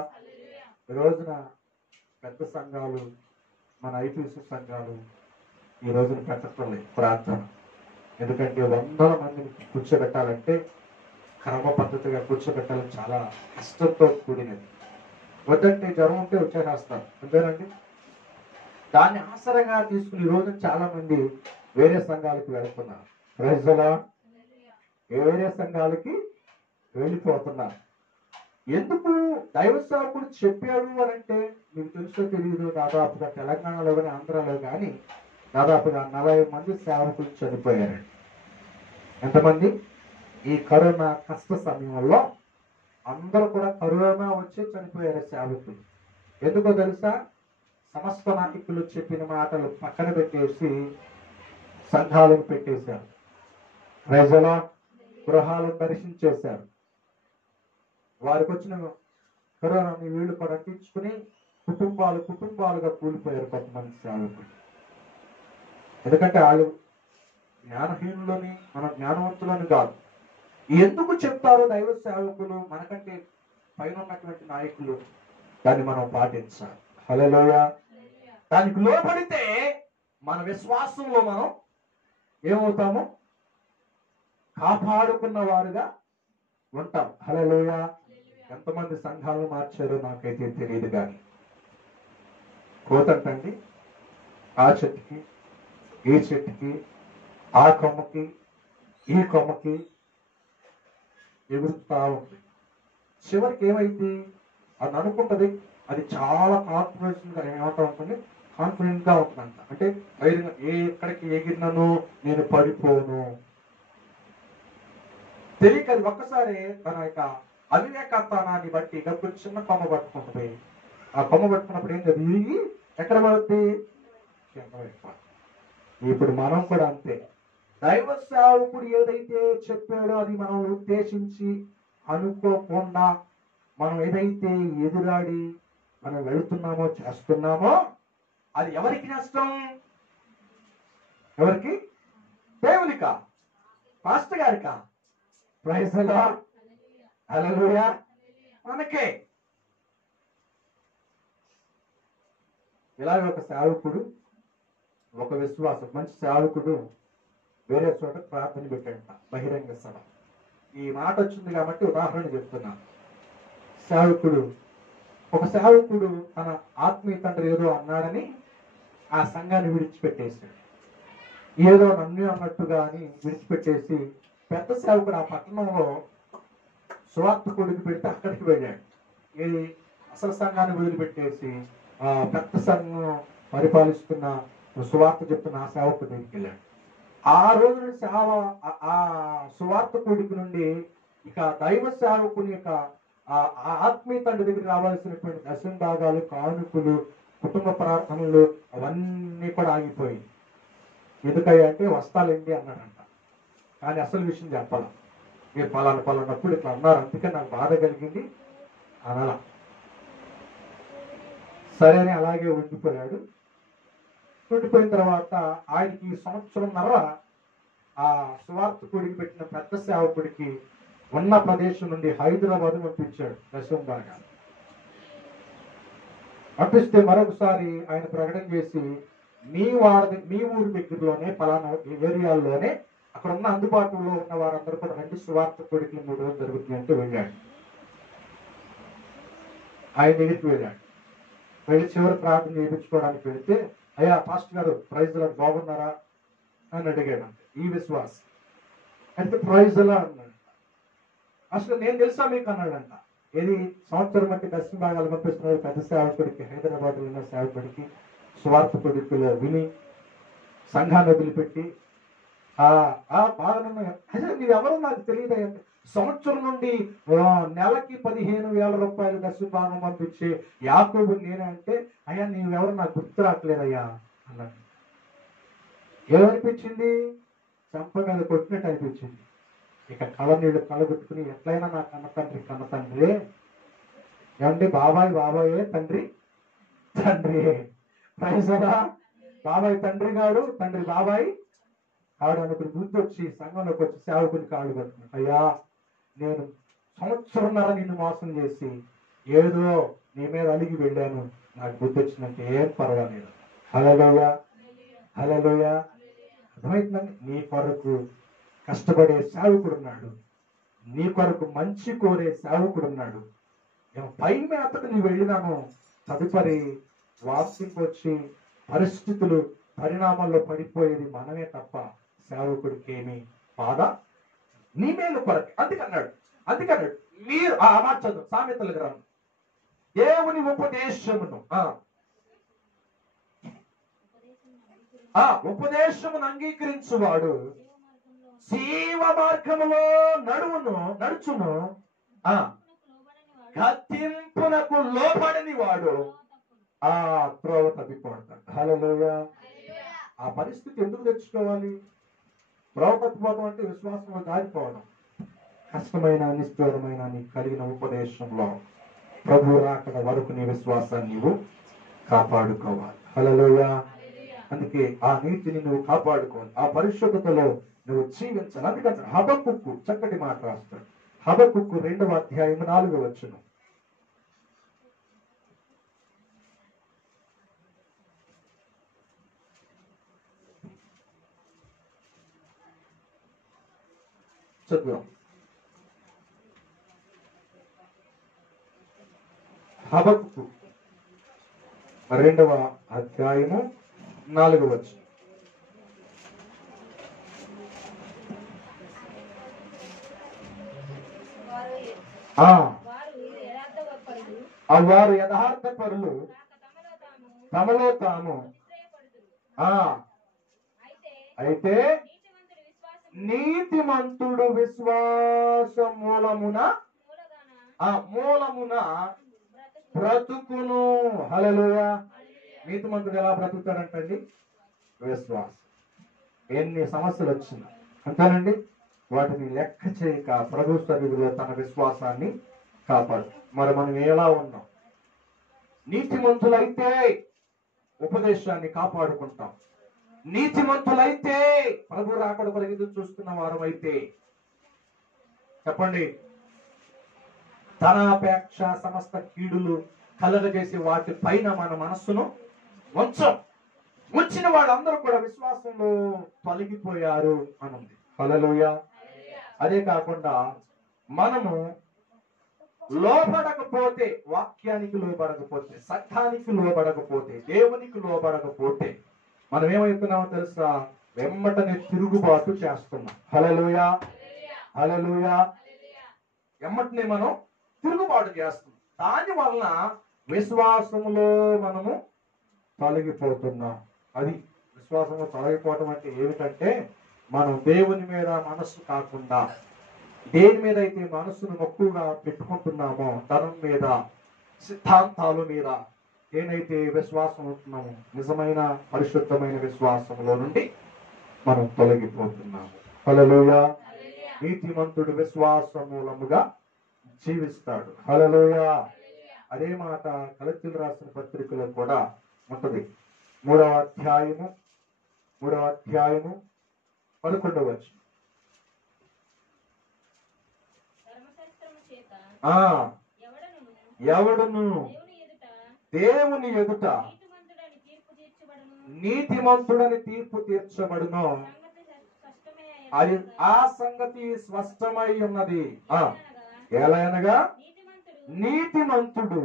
ఈ రోజున పెద్ద సంఘాలు, మన ఐపీసీ సంఘాలు ఈ రోజున పెట్టడం లేదు ప్రార్థన. ఎందుకంటే 100 మందిని కూర్చోబెట్టాలంటే క్రమ పద్ధతిగా కూర్చోబెట్టాలని చాలా కష్టంతో కూడినది. వద్దంటే జ్వరం ఉంటే వచ్చేసేస్తారు, అంతేనండి. దాన్ని ఆసరగా తీసుకుని ఈ రోజు చాలా మంది వేరే సంఘాలకు వెళ్తున్నారు. ప్రజలా వేరే సంఘాలకి వెళ్ళిపోతున్నారు. ఎందుకు? దైవ సేవకుడు చెప్పాడు అని అంటే మీకు తెలుసో తెలియదు, దాదాపుగా తెలంగాణలో కానీ ఆంధ్రాలో కానీ దాదాపుగా 40 మంది సేవకులు చనిపోయారండి. ఎంతమంది? ఈ కరోనా కష్ట సమయంలో అందరూ కూడా కరోనా వచ్చి చనిపోయారు సేవకులు. ఎందుకో తెలుసా? సమస్త నాయకులు చెప్పిన మాటలు పక్కన పెట్టేసి సంఘాలను పెట్టేశారు. ప్రజల గృహాలను దర్శించేశారు. వారికి వచ్చిన కరోనాని వీళ్ళు కూడా అంటించుకుని కుటుంబాలుగా కూలిపోయారు కొంతమంది సేవకులు. ఎందుకంటే వాళ్ళు జ్ఞానహీనులని, మన జ్ఞానవంతులని కాదు. ఎందుకు చెప్తారో దైవ సేవకులు మనకంటే పైన ఉన్నటువంటి నాయకులు దాన్ని మనం పాటించాలి. హల్లెలూయా. దానికి లోబడితే మన విశ్వాసంలో మనం ఏమవుతాము? కాపాడుకున్న వారుగా ఉంటాం. హల్లెలూయా. ఎంతమంది సంఘాలను మార్చారో నాకైతే తెలియదు, కానీ కోతంటండి ఆ చెట్టుకి ఈ చెట్టుకి ఆ కొమ్మకి ఈ కొమ్మకి ఎగురుతా ఉంది. చివరికి ఏమైంది? అది అనుకుంటది, అది చాలా కాన్ఫిడెన్స్ గా ఏమంటా ఉంటుంది, కాన్ఫిడెంట్ గా ఉంటుందంట. అంటే ధైర్యంగా ఎక్కడికి ఎగిరినను నేను పడిపోను. తెలియక అది ఒక్కసారి తన యొక్క అవివేకత్వాన్ని బట్టి డబ్బులు చిన్న కొమ్మ పట్టుకుంటుంది. ఆ కొమ్మ పట్టుకున్నప్పుడు ఏం కదా ఇరిగి ఎక్కడ పడుతుంది? ఇప్పుడు మనం కూడా అంతే. దైవ సేవకుడు ఏదైతే చెప్పాడో అది మనం ఉద్దేశించి అనుకోకుండా మనం ఏదైతే ఎదురాడి మనం వెళుతున్నామో చేస్తున్నామో అది ఎవరికి నష్టం? ఎవరికి? దేవునికా? పాస్టర్ గారికా? Praise the lord. హల్లెలూయా. మనకే. ఇలాగ ఒక సేవకుడు, ఒక విశ్వాసం, మంచి సేవకుడు వేరే చోట ప్రార్థన పెట్టాడంట, బహిరంగ సభ. ఈ మాట వచ్చింది కాబట్టి ఉదాహరణ చెప్తున్నాను. ఒక సేవకుడు తన ఆత్మీయ తండ్రి ఏదో అన్నాడని ఆ సంఘాన్ని విడిచిపెట్టేశాడు. ఏదో నన్ను అన్నట్టుగా అని విడిచిపెట్టేసి పెద్ద సేవకుడు ఆ పట్టణంలో సువార్తకుడికి పెడితే అక్కడికి వెళ్ళాడు. ఈ అసలు సంఘాన్ని వదిలిపెట్టేసి ఆ పెద్ద సంఘం పరిపాలిస్తున్న సువార్త చెప్తున్న ఆ సేవకుడి దగ్గరికి వెళ్ళాడు. ఆ రోజు నుండి ఆ సువార్తకుడికి నుండి ఇక దైవ సేవకుని యొక్క ఆత్మీయ తండ్రి దగ్గరికి రావాల్సినటువంటి దశమ భాగాలు, కానుకలు, కుటుంబ ప్రార్థనలు అవన్నీ కూడా ఆగిపోయి. ఎందుకయ్యా అంటే వస్తాలండి అన్నాడంట. కానీ అసలు విషయం చెప్పాల. మీరు పలానప్పుడు ఇట్లా అన్నారు, అందుకే నాకు బాధ కలిగింది అనలా. సరే అని అలాగే ఉండిపోయాడు. ఉండిపోయిన తర్వాత ఆయనకి 1.5 సంవత్సరం ఆ సువార్తకుడికి పెట్టిన పెద్ద సేవకుడికి ఉన్న ప్రదేశం నుండి హైదరాబాద్ పంపించాడు దశమ భాగాలు. పంపిస్తే మరొకసారి ఆయన ప్రకటన చేసి మీ ఊరి దగ్గరలోనే పలానా ఏరియాల్లోనే అక్కడ అక్కడ ఉన్న అందుబాటులో ఉన్న వారందరూ కూడా రండి సువార్త కోడికలు 3 రోజులు జరుగుతుంది అంటే వెళ్ళాడు. ఆయన దగ్గరికి వెళ్ళాడు. వెళ్ళి చివరి ప్రార్థన చేయించుకోవడానికి వెళితే, అయ్యా పాస్టర్ గారు ప్రైజ్ లార్డ్ బాగున్నారా అని అడిగాడంట ఈ విశ్వాసం. అయితే ప్రైజ్ లా అన్నాడు. అసలు నేను తెలుసా మీకు అన్నాడంట. ఏది సంవత్సరం బట్టి దర్శన భాగాలు పంపిస్తున్నారు పెద్ద సేవకుడికి, హైదరాబాద్ ఉన్న సేవకుడికి సువార్త కొడుకులు విని సంఘాన్ని వదిలిపెట్టి బాగా అసలు మీరు ఎవరో నాకు తెలియదు. సంవత్సరం నుండి నెలకి 15,000 రూపాయలు దర్శన భాగం పంపించే యాకోబు నేనే అంటే, అయ్యా నీవెవరో నాకు గుర్తు రావట్లేదయ్యా అన్నాడు. ఏమనిపించింది? చంప మీద కొట్టినట్టు అనిపించింది. ఇక నీళ్ళు కళ్ళబెట్టుకుని ఎట్లయినా నా కన్న తండ్రి ఏమంటే బాబాయే తండ్రి ప్రైజలా బాబాయ్ తండ్రి కాడు, తండ్రి బాబాయ్ కాడు అనుకుని బుద్ధి వచ్చి సంఘంలోకి వచ్చి సేవకుని కాడు పడుతున్నాడు. అయ్యా నేను సంవత్సరంన్నర నిన్ను మోసం చేసి ఏదో నీ మీద అలిగి వెళ్ళాను, నాకు బుద్ధి వచ్చిందంటే ఏం పర్వాలేదు. హల్లెలూయా హల్లెలూయా. అర్థమవుతుందండి? నీ కొరకు కష్టపడే సేవకుడున్నాడు, నీ కొరకు మంచి కోరే సేవకుడున్నాడు. పై మేతకు నీ వెళ్ళినాను, తదుపరి వార్తకి వచ్చి పరిస్థితులు పరిణామాల్లో పడిపోయేది మనమే తప్ప సేవకుడికి ఏమి బాధ నీ మేలు కొరకు. అందుకన్నాడు మీరు ఆ మాట చదువు సామెతల గ్రంథం. దేవుని ఉపదేశమును ఉపదేశమును అంగీకరించువాడు జీవ మార్గములో నడుచును, గతింపునకు లోబడని వాడు త్రోవ తప్పిపోతాడు. హల్లెలూయా. ఆ పరిస్థితి ఎందుకు తెచ్చుకోవాలి? త్రోవ తప్పిపోవడం అంటే విశ్వాసంలో దారిపోవడం. కష్టమైన నిష్ఠూరమైన నీకు కలిగిన ఉపదేశంలో ప్రభు రాకడ వరకు నీ విశ్వాసాన్ని నీవు కాపాడుకోవాలి. హల్లెలూయా. అందుకే ఆ నీతిని నువ్వు కాపాడుకోవాలి, ఆ పరిశుద్ధతలో నువ్వు జీవించాలి. అందుకంటే హబక్కుకు చక్కటి మాట రాస్తాడు. హబక్కుకు 2వ అధ్యాయం 4వ వచనం. చదువు. హబక్కుకు 2వ అధ్యాయము 4వ వచనం. వారు యథార్థ పరులు తమలో తాము అయితే నీతిమంతుడు విశ్వాస మూలమున బ్రతుకును. హల్లెలూయా. నీతిమంతుడు ఎలా బ్రతుకుతాడంటండి? విశ్వాసం. ఎన్ని సమస్యలు వచ్చినా అంతేనండి, వాటిని లెక్క చేయక ప్రభు సన్నిధిలో తన విశ్వాసాన్ని కాపాడు. మరి మనం ఎలా ఉన్నాం? నీతిమంతులైతే ఉపదేశాన్ని కాపాడుకుంటాం. నీతిమంతులైతే ప్రభు రాకడ కొరకు ఎదురు చూస్తున్న వారం అయితే చెప్పండి, ధనాపేక్ష సమస్త కీడులు కలగజేసి వాటి పైన మన మనస్సును వచ్చిన వాళ్ళందరూ కూడా విశ్వాసంలో తొలగిపోయారు అని ఉంది. హల్లెలూయా. అదే కాకుండా మనము లోబడకపోతే, వాక్యానికి లోబడకపోతే, సంఘానికి లోబడకపోతే, దేవునికి లోబడకపోతే మనం ఏమవుతున్నామో తెలుసా? వెమ్మటనే తిరుగుబాటు చేస్తున్నాం. హల్లెలూయా హల్లెలూయా. వెమ్మటనే మనం తిరుగుబాటు చేస్తున్నాం. దాని వలన విశ్వాసంలో మనము తొలగిపోతున్నాం. అది విశ్వాసంలో తొలగిపోవటం అంటే ఏమిటంటే, మనం దేవుని మీద మనస్సు కాకుండా దేని మీద అయితే మనస్సును మక్కువగా పెట్టుకుంటున్నామో, ధనం మీద, సిద్ధాంతాల మీద ఏనైతే విశ్వాసం ఉంటున్నామో, నిజమైన పరిశుద్ధమైన విశ్వాసంలో నుండి మనం తొలగిపోతున్నాము. హల్లెలూయా. నీతిమంతుడు విశ్వాస మూలముగా జీవిస్తాడు. హల్లెలూయా. అదే మాట గలతీయులకు రాసిన పత్రికలో కూడా ఉంటది. 3వ అధ్యాయము 11వ వచనం. ఎవడును దేవుని ఎదుట నీతిమంతుడని తీర్పు తీర్చబడును అది ఆ సంగతి స్పష్టమై ఉన్నది. ఎలాగనగా నీతిమంతుడు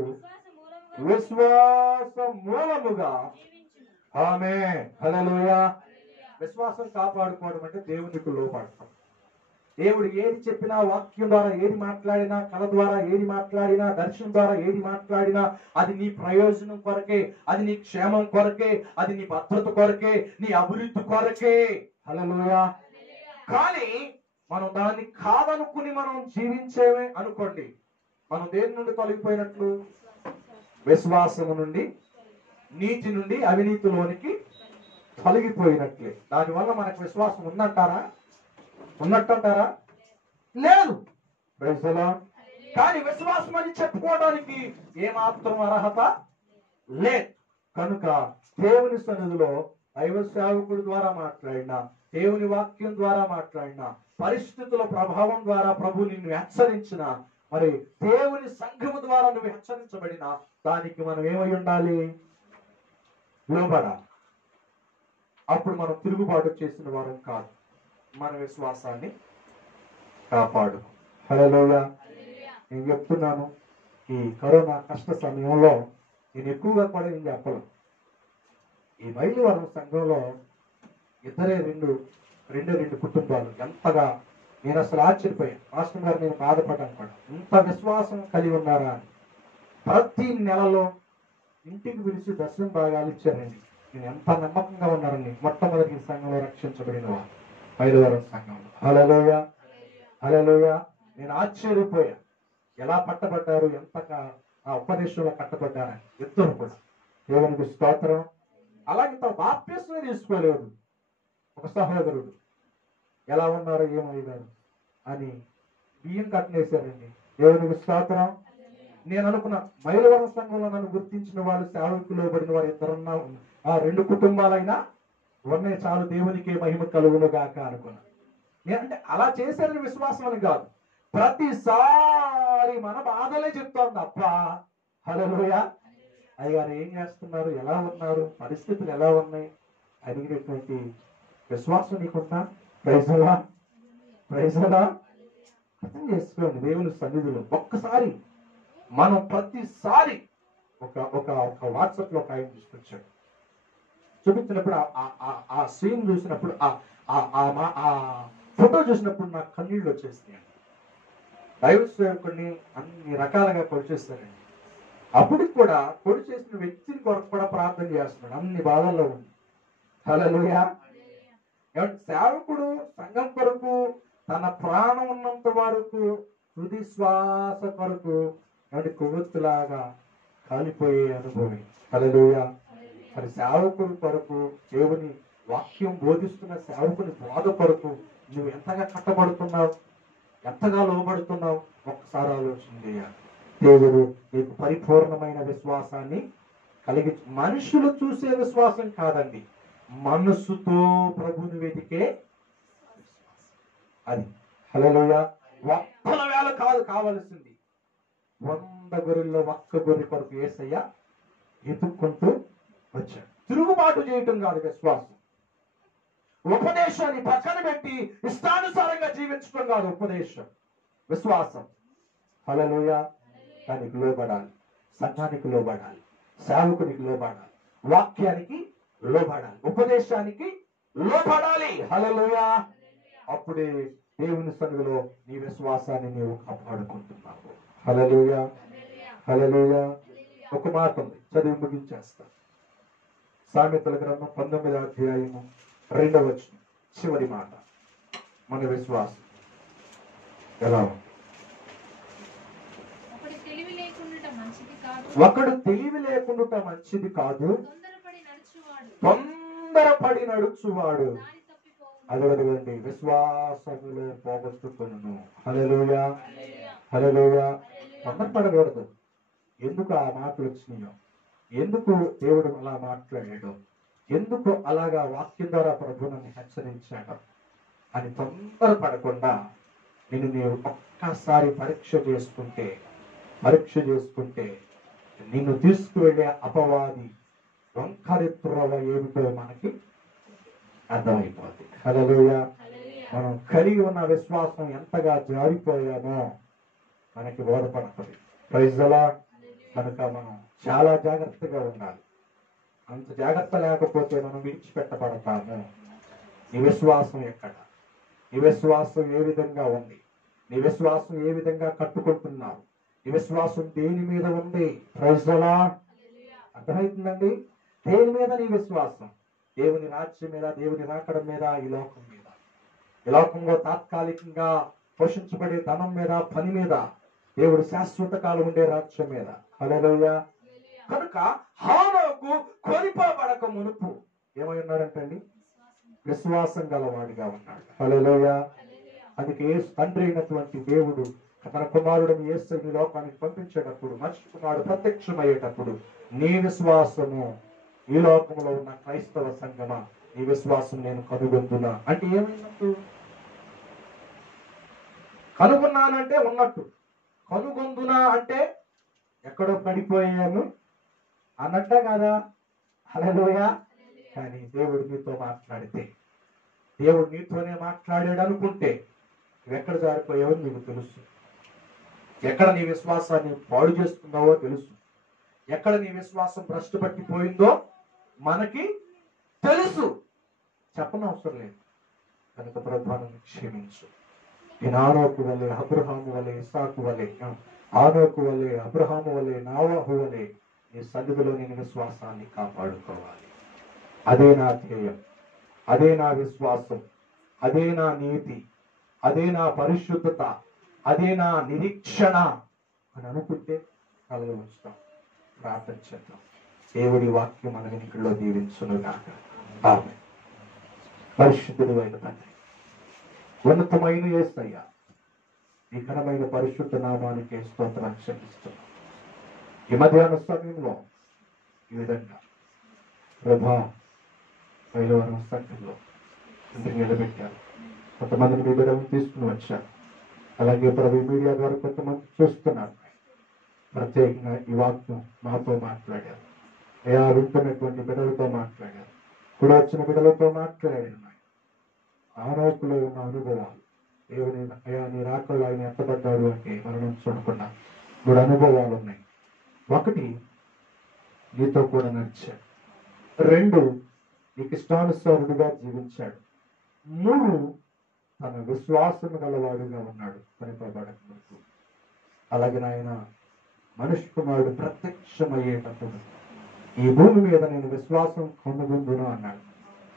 విశ్వాస మూలముగా ఆమేన్ హల్లెలూయా. విశ్వాసం కాపాడుకోవడం అంటే దేవునికి లోపడటం. దేవుడు ఏది చెప్పినా, వాక్యం ద్వారా ఏది మాట్లాడినా, కళ ద్వారా ఏది మాట్లాడినా, దర్శనం ద్వారా ఏది మాట్లాడినా అది నీ ప్రయోజనం కొరకే, అది నీ క్షేమం కొరకే, అది నీ భద్రత కొరకే, నీ అభివృద్ధి కొరకే. హల్లెలూయా. కానీ మనం దాన్ని కాదనుకుని మనం జీవించేమే అనుకోండి, మనం దేని నుండి తొలగిపోయినట్లు? విశ్వాసము నుండి, నీతి నుండి అవినీతిలోనికి తొలగిపోయినట్లే. దానివల్ల మనకు విశ్వాసం ఉందంటారా? ఉన్నట్టుంటారా? లేదు. Praise the Lord. కానీ విశ్వాసం అని చెప్పుకోవడానికి ఏమాత్రం అర్హత లేదు. కనుక దేవుని సన్నిధిలో దైవ సేవకుడి ద్వారా మాట్లాడినా, దేవుని వాక్యం ద్వారా మాట్లాడినా, పరిస్థితుల ప్రభావం ద్వారా ప్రభు నిన్ను హెచ్చరించిన, మరి దేవుని సంఘము ద్వారా నువ్వు హెచ్చరించబడిన దానికి మనం ఏమై ఉండాలి? లోబడాలి. అప్పుడు మనం తిరుగుబాటు చేసిన వారం కాదు, మన విశ్వాసాన్ని కాపాడు. హల్లెలూయా. నేను చెప్తున్నాను, ఈ కరోనా కష్ట సమయంలో నేను ఎక్కువగా కూడా ఏం చెప్పను. ఈ మైలవరం సంఘంలో రెండు కుటుంబాలు ఎంతగా నేను అసలు ఆశ్చర్యపోయాను. మాస్టర్ గారు నేను బాధపడ్డాను కూడా, ఇంత విశ్వాసం కలిగి ఉన్నారా అని. ప్రతి నెలలో ఇంటికి పిలిచి దర్శనం భాగాలు ఇచ్చారండి. నేను ఎంత నమ్మకంగా ఉన్నారని. మొట్టమొదటి ఈ సంఘంలో రక్షించబడిన వారు మైలవరం సంఘంలో. హల్లెలూయా హల్లెలూయా. నేను ఆశ్చర్యపోయా, ఎలా పట్టబడ్డారు, ఎంతగా ఆ ఉపదేశంలో కట్టబడ్డారని. ఇద్దరు కూడా దేవునికి స్తోత్రం. అలాగే తమ బాప్తిస్మే తీసుకోలేదు. ఒక సహోదరుడు ఎలా ఉన్నారో ఏమయ్యారు అని బియ్యం కట్టనేశారండి. దేవునికి స్తోత్రం. నేను అనుకున్న మైలవరం సంఘంలో నన్ను గుర్తించిన వాళ్ళు, సేవకులు పడిన వారు ఇద్దరున్నా, ఆ రెండు కుటుంబాలైనా ఉన్నాయి, చాలు, దేవునికి మహిమ కలుగును గాక అనుకున్నా. అంటే అలా చేశారని విశ్వాసం అని కాదు, ప్రతిసారి మన బాధలే చెప్తాం తప్ప. హల్లెలూయా. అయ్యగారు ఏం చేస్తున్నారు, ఎలా ఉన్నారు, పరిస్థితులు ఎలా ఉన్నాయి అడిగినటువంటి విశ్వాసం నీకుందా? Praise the lord. Praise the Lord. అర్థం చేసుకోండి. దేవుని సన్నిధిలో ఒక్కసారి మనం ప్రతిసారి ఒక వాట్సాప్ లో ఒక ఆయన తీసుకొచ్చాడు. చూపించినప్పుడు ఆ సీన్ చూసినప్పుడు, ఆ ఫోటో చూసినప్పుడు నాకు కన్నీళ్ళు వచ్చేస్తాయండి. దైవ సేవకుడిని అన్ని రకాలుగా కొలిచేస్తారండి. అప్పటికి కూడా పొడి చేసిన వ్యక్తిని కొరకు కూడా ప్రార్థన చేస్తున్నాడు, అన్ని బాధల్లో ఉంది. హల్లెలూయా. సేవకుడు సంఘం కొరకు తన ప్రాణం ఉన్నంత వరకు, హృది శ్వాస కొరకు కొవ్వొత్తులాగా కాలిపోయే అనుభవం. హల్లెలూయా. మరి సేవకుడి కొరకు, దేవుని వాక్యం బోధిస్తున్న సేవకుని బోధ కొరకు నువ్వు ఎంతగా కట్టబడుతున్నావు, ఎంతగా లోబడుతున్నావు ఒక్కసారి ఆలోచన చేయాలి. దేవుడు నీకు పరిపూర్ణమైన విశ్వాసాన్ని కలిగి, మనుషులు చూసే విశ్వాసం కాదండి, మనస్సుతో ప్రభుని వెతికే అది. హల్లెలూయా. ఒక్కల వేళ కాదు కావలసింది, 100 గొర్రెల్లో ఒక్క గొర్రె కొరకు యేసయ్య ఎత్తుక్కుంటూ వచ్చాడు. తిరుగుబాటు చేయటం కాదు విశ్వాసం. ఉపదేశాన్ని పక్కన పెట్టి ఇష్టానుసారంగా జీవించడం కాదు ఉపదేశం, విశ్వాసం. హల్లెలూయా. దానికి లోబడాలి, సంఘానికి లోబడాలి, సేవకునికి లోబడాలి, వాక్యానికి లోబడాలి, ఉపదేశానికి లోబడాలి. హల్లెలూయా. అప్పుడే దేవుని సన్నిధిలో నీ విశ్వాసాన్ని నీవు కాపాడుకుంటున్నావు. హల్లెలూయా హల్లెలూయా. ఒక మాట ఉంది, చదివి ముగించేస్తా. సామెతల గ్రంథం 19వ అధ్యాయము 2వ వచనం, చివరి మాట. మన విశ్వాసం ఎలా ఉంది? ఒకడు తెలివి లేకుండా మంచిది కాదు, తొందరపడి నడుచువాడు అదవదండి విశ్వాసములో పోగొట్టుకొనును. హల్లెలూయా హల్లెలూయా. తొందరపడకూడదు. ఎందుకు ఆ మాటలు వచ్చినాయో, ఎందుకు దేవుడు అలా మాట్లాడాడు, ఎందుకు అలాగా వాక్యం ద్వారా ప్రభు నన్ను హెచ్చరించాడు అని తొందరపడకుండా నీవు ఒక్కసారి పరీక్ష చేసుకుంటే నిన్ను తీసుకువెళ్ళే అపవాది వంకరి త్రోవ ఏమిటో మనకి అర్థమైపోతుంది. హల్లెలూయా మనం కలిగి ఉన్న విశ్వాసం ఎంతగా జారిపోయామో మనకి బోధపడుతుంది. Praise the Lord. కనుక మనం చాలా జాగ్రత్తగా ఉండాలి. అంత జాగ్రత్త లేకపోతే మనం విడిచిపెట్టబడతాము. నీ విశ్వాసం ఎక్కడ? నీ విశ్వాసం ఏ విధంగా ఉంది? నీ విశ్వాసం ఏ విధంగా కట్టుకుంటున్నావు? నీ విశ్వాసం దేని మీద ఉంది? Praise the Lord. అర్థమవుతుందండి? దేని మీద నీ విశ్వాసం? దేవుని రాజ్యం మీద, దేవుని రాకడ మీద, ఈ లోకం మీద. ఈ లోకంలో తాత్కాలికంగా పోషించబడే ధనం మీద, పని మీద, దేవుడు శాశ్వత కాలం ఉండే రాజ్యం మీద. హల్లెలూయా. కనుక హానోకు కొనిపోబడక మునుపు ఏమై ఉన్నాడంటండి? విశ్వాసం గలవాడిగా ఉన్నాడు. హల్లెలూయా. అందుకే తండ్రి అయినటువంటి దేవుడు తన కుమారుడిని యేసుని ఈ లోకానికి పంపించేటప్పుడు, మనిషి కుమారుడు ప్రత్యక్షమయ్యేటప్పుడు, నీ విశ్వాసము ఈ లోకంలో ఉన్న క్రైస్తవ సంఘమా, నీ విశ్వాసం నేను కనుగొందునా అంటే ఏమైనట్టు? కనుగొన్నానంటే ఉన్నట్టు, కనుగొందునా అంటే ఎక్కడో పడిపోయాను అన్నట్టే కదా. హల్లెలూయా. కానీ దేవుడు నీతో మాట్లాడితే, దేవుడు నీతోనే మాట్లాడాడు అనుకుంటే నువ్వు ఎక్కడ జారిపోయావో నీకు తెలుసు. ఎక్కడ నీ విశ్వాసాన్ని పాడు చేస్తున్నావో తెలుసు. ఎక్కడ నీ విశ్వాసం భ్రష్టు పట్టిపోయిందో మనకి తెలుసు. చెప్పనవసరం లేదు. కనుక ప్రభువును క్షమించు. నేను ఆనోకు వలె, అబ్రహాము వలె, ఇస్సాకు వలె, ఆనోకు వలె, అబ్రహాము వలె, నావాహు వలె నీ సన్నిధిలో నేను విశ్వాసాన్ని కాపాడుకోవాలి. అదే నా ధ్యేయం, అదే నా విశ్వాసం, అదే నా నీతి, అదే నా పరిశుద్ధత, అదే నా నిరీక్షణ అని అనుకుంటే కలగ ఉంచుతాం. ప్రార్థన చేద్దాం. దేవుడి వాక్యం మన వినికిడిలో దీవించునుగాక. ఆమేన్. పరిశుద్ధుడు అయిన తండ్రి, ఉన్నతమైన యేసయ్యా, ఈ ఘనమైన పరిశుద్ధ నామానికి స్తోత్రం చెల్లిస్తున్నాం. ఈ మధ్యాహ్న సమయంలో ఈ విధంగా ప్రభా బయలువరం సంఘంలో ఇంటికి నిలబెట్టారు. కొంతమందిని వివరం తీసుకుని వచ్చారు. అలాగే ప్రభు మీడియా ద్వారా కొంతమంది చూస్తున్నారు. ప్రత్యేకంగా ఈ వాక్యం మాతో మాట్లాడారు. అయా వింటున్నటువంటి బిడ్డలతో మాట్లాడారు. కూడా వచ్చిన బిడ్డలతో మాట్లాడారు. ఆరోగ్యలో ఉన్న అనుభవాలు, దేవుని అయా నీ రాకల్లో ఆయన ఎత్తపడ్డాడు అంటే మరణం చూడకుండా మూడు అనుభవాలు ఉన్నాయి. ఒకటి, నీతో కూడా నడిచాడు. రెండు, నీకు ఇష్టానుసారుడుగా జీవించాడు. మూడు, తన విశ్వాసం గలవాడుగా ఉన్నాడు పనిపబడకు. అలాగే నాయన మనిషి కుమారుడు ప్రత్యక్షమయ్యేటప్పుడు ఈ భూమి మీద నేను విశ్వాసం కొనుగొందును అన్నాడు.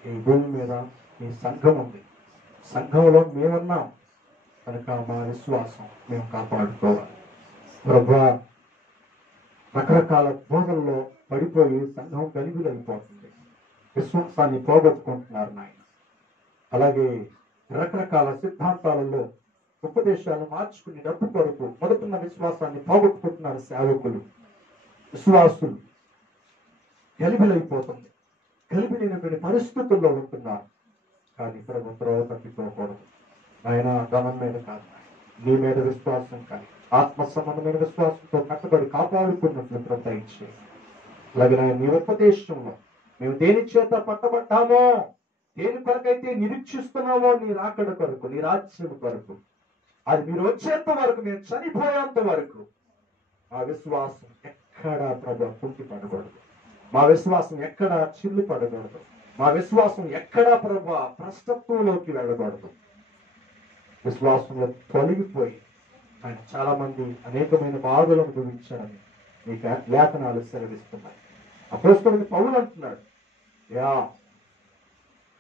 ఈ భూమి మీద ఈ సంఘం ఉంది, సంఘంలో మేమున్నాం. కనుక మా విశ్వాసం మేము కాపాడుకోవాలి. ప్రభా, రకరకాల బోధల్లో పడిపోయి సంఘం గలిబిలైపోతుంది. విశ్వాసాన్ని పోగొట్టుకుంటున్నారు నాయన. అలాగే రకరకాల సిద్ధాంతాలలో ఉపదేశాలు మార్చుకుని డబ్బు కొరకు మొదటిన్న విశ్వాసాన్ని పోగొట్టుకుంటున్నారు సేవకులు, విశ్వాసులు. గలిబిలైపోతుంది. గలిబిలైనటువంటి పరిస్థితుల్లో ఉంటున్నారు. కానీ ప్రభు త్రోవ తప్పిపోకూడదు ఆయన. ధనం మీద కాదు, నీ మీద విశ్వాసం కానీ ఆత్మ సంబంధమైన విశ్వాసంతో కట్టబడి కాపాడుకున్నట్లు ప్రోత్సహించే. అలాగే నాయన నీ ఉపదేశంలో మేము దేని చేత పట్టబడ్డామో, దేని కొరకైతే నిరీక్షిస్తున్నామో, నీ రాకడ కొరకు, నీ రాజ్యం కొరకు, అది మీరు వచ్చేంత వరకు, మేము చనిపోయేంత వరకు మా విశ్వాసం ఎక్కడా ప్రభు కుంటి పడకూడదు. మా విశ్వాసం ఎక్కడా చిల్లు పడకూడదు. మా విశ్వాసం ఎక్కడా ప్రభు భ్రష్టత్వంలోకి వెళ్ళకూడదు. విశ్వాసంలో తొలగిపోయి ఆయన చాలా మంది అనేకమైన బాధలు అనుభవించారని మీకు లేఖనాలు సెలవిస్తున్నాయి. అపోస్తలుడైన పౌలు అంటున్నాడు, యా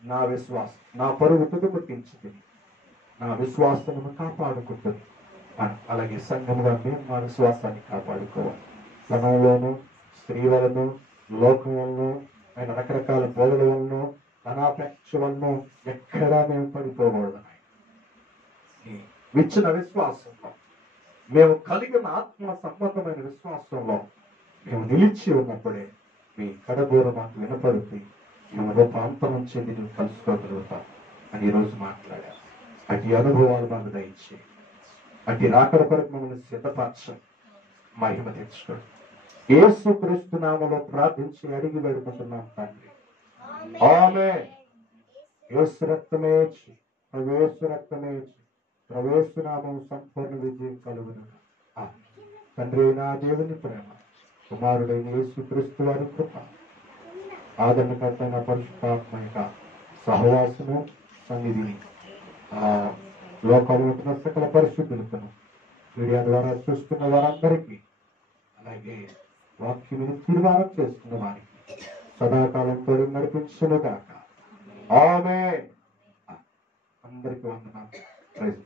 నా విశ్వాసం నా పరుగు తుదముట్టించింది, నా విశ్వాసమును కాపాడుకుంటుంది. అలాగే సంఘముగా మేము మా విశ్వాసాన్ని కాపాడుకోవాలి. ధనంలోను, స్త్రీలను, లోకం వలన, ఆయన రకరకాల బోధల వలన, ధనాపేక్ష వలన ఎక్కడా మేము పడిపోకూడదు. విచ్చిన విశ్వాసంలో, మేము కలిగిన ఆత్మ సంబంధమైన విశ్వాసంలో మేము నిలిచి ఉన్నప్పుడే మీ కడబోర మాకు వినపడుతుంది. మేము గొప్ప అంతరం చెంది నువ్వు కలుసుకోగలుగుతాం అని ఈరోజు మాట్లాడారు. అటు అనుభవాలు మాకు దయచే, అటు రాకడ కొరకు మమ్మల్ని సిద్ధపరచం, మహిమ తెచ్చుకోండి. యేసు క్రీస్తు నామములో ప్రార్థించి అడిగి వేడుకుంటున్నాం తండ్రి. ఆమేన్. యేసు రక్తమే ప్రవేశ రక్తమే ప్రవేశనామం సంపూర్ణ విజయం కలుగును. తండ్రి అయిన దేవుని ప్రేమ, కుమారుడైన యేసుక్రీస్తు వారి కృప, ఆదరణకర్తైన పరిశుద్ధాత్మ యొక్క సహవాసము సన్నిధిని లోకంలో ఉంటున్న సకల పరిశుద్ధులను మీడియా ద్వారా చూస్తున్న వారందరికీ, అలాగే వాక్యం తీర్మానం చేస్తున్న వారికి సదాకాలంతో నడిపించును గాక. ఆమేన్. అందరికీ వందనాలు. ప్రైజ్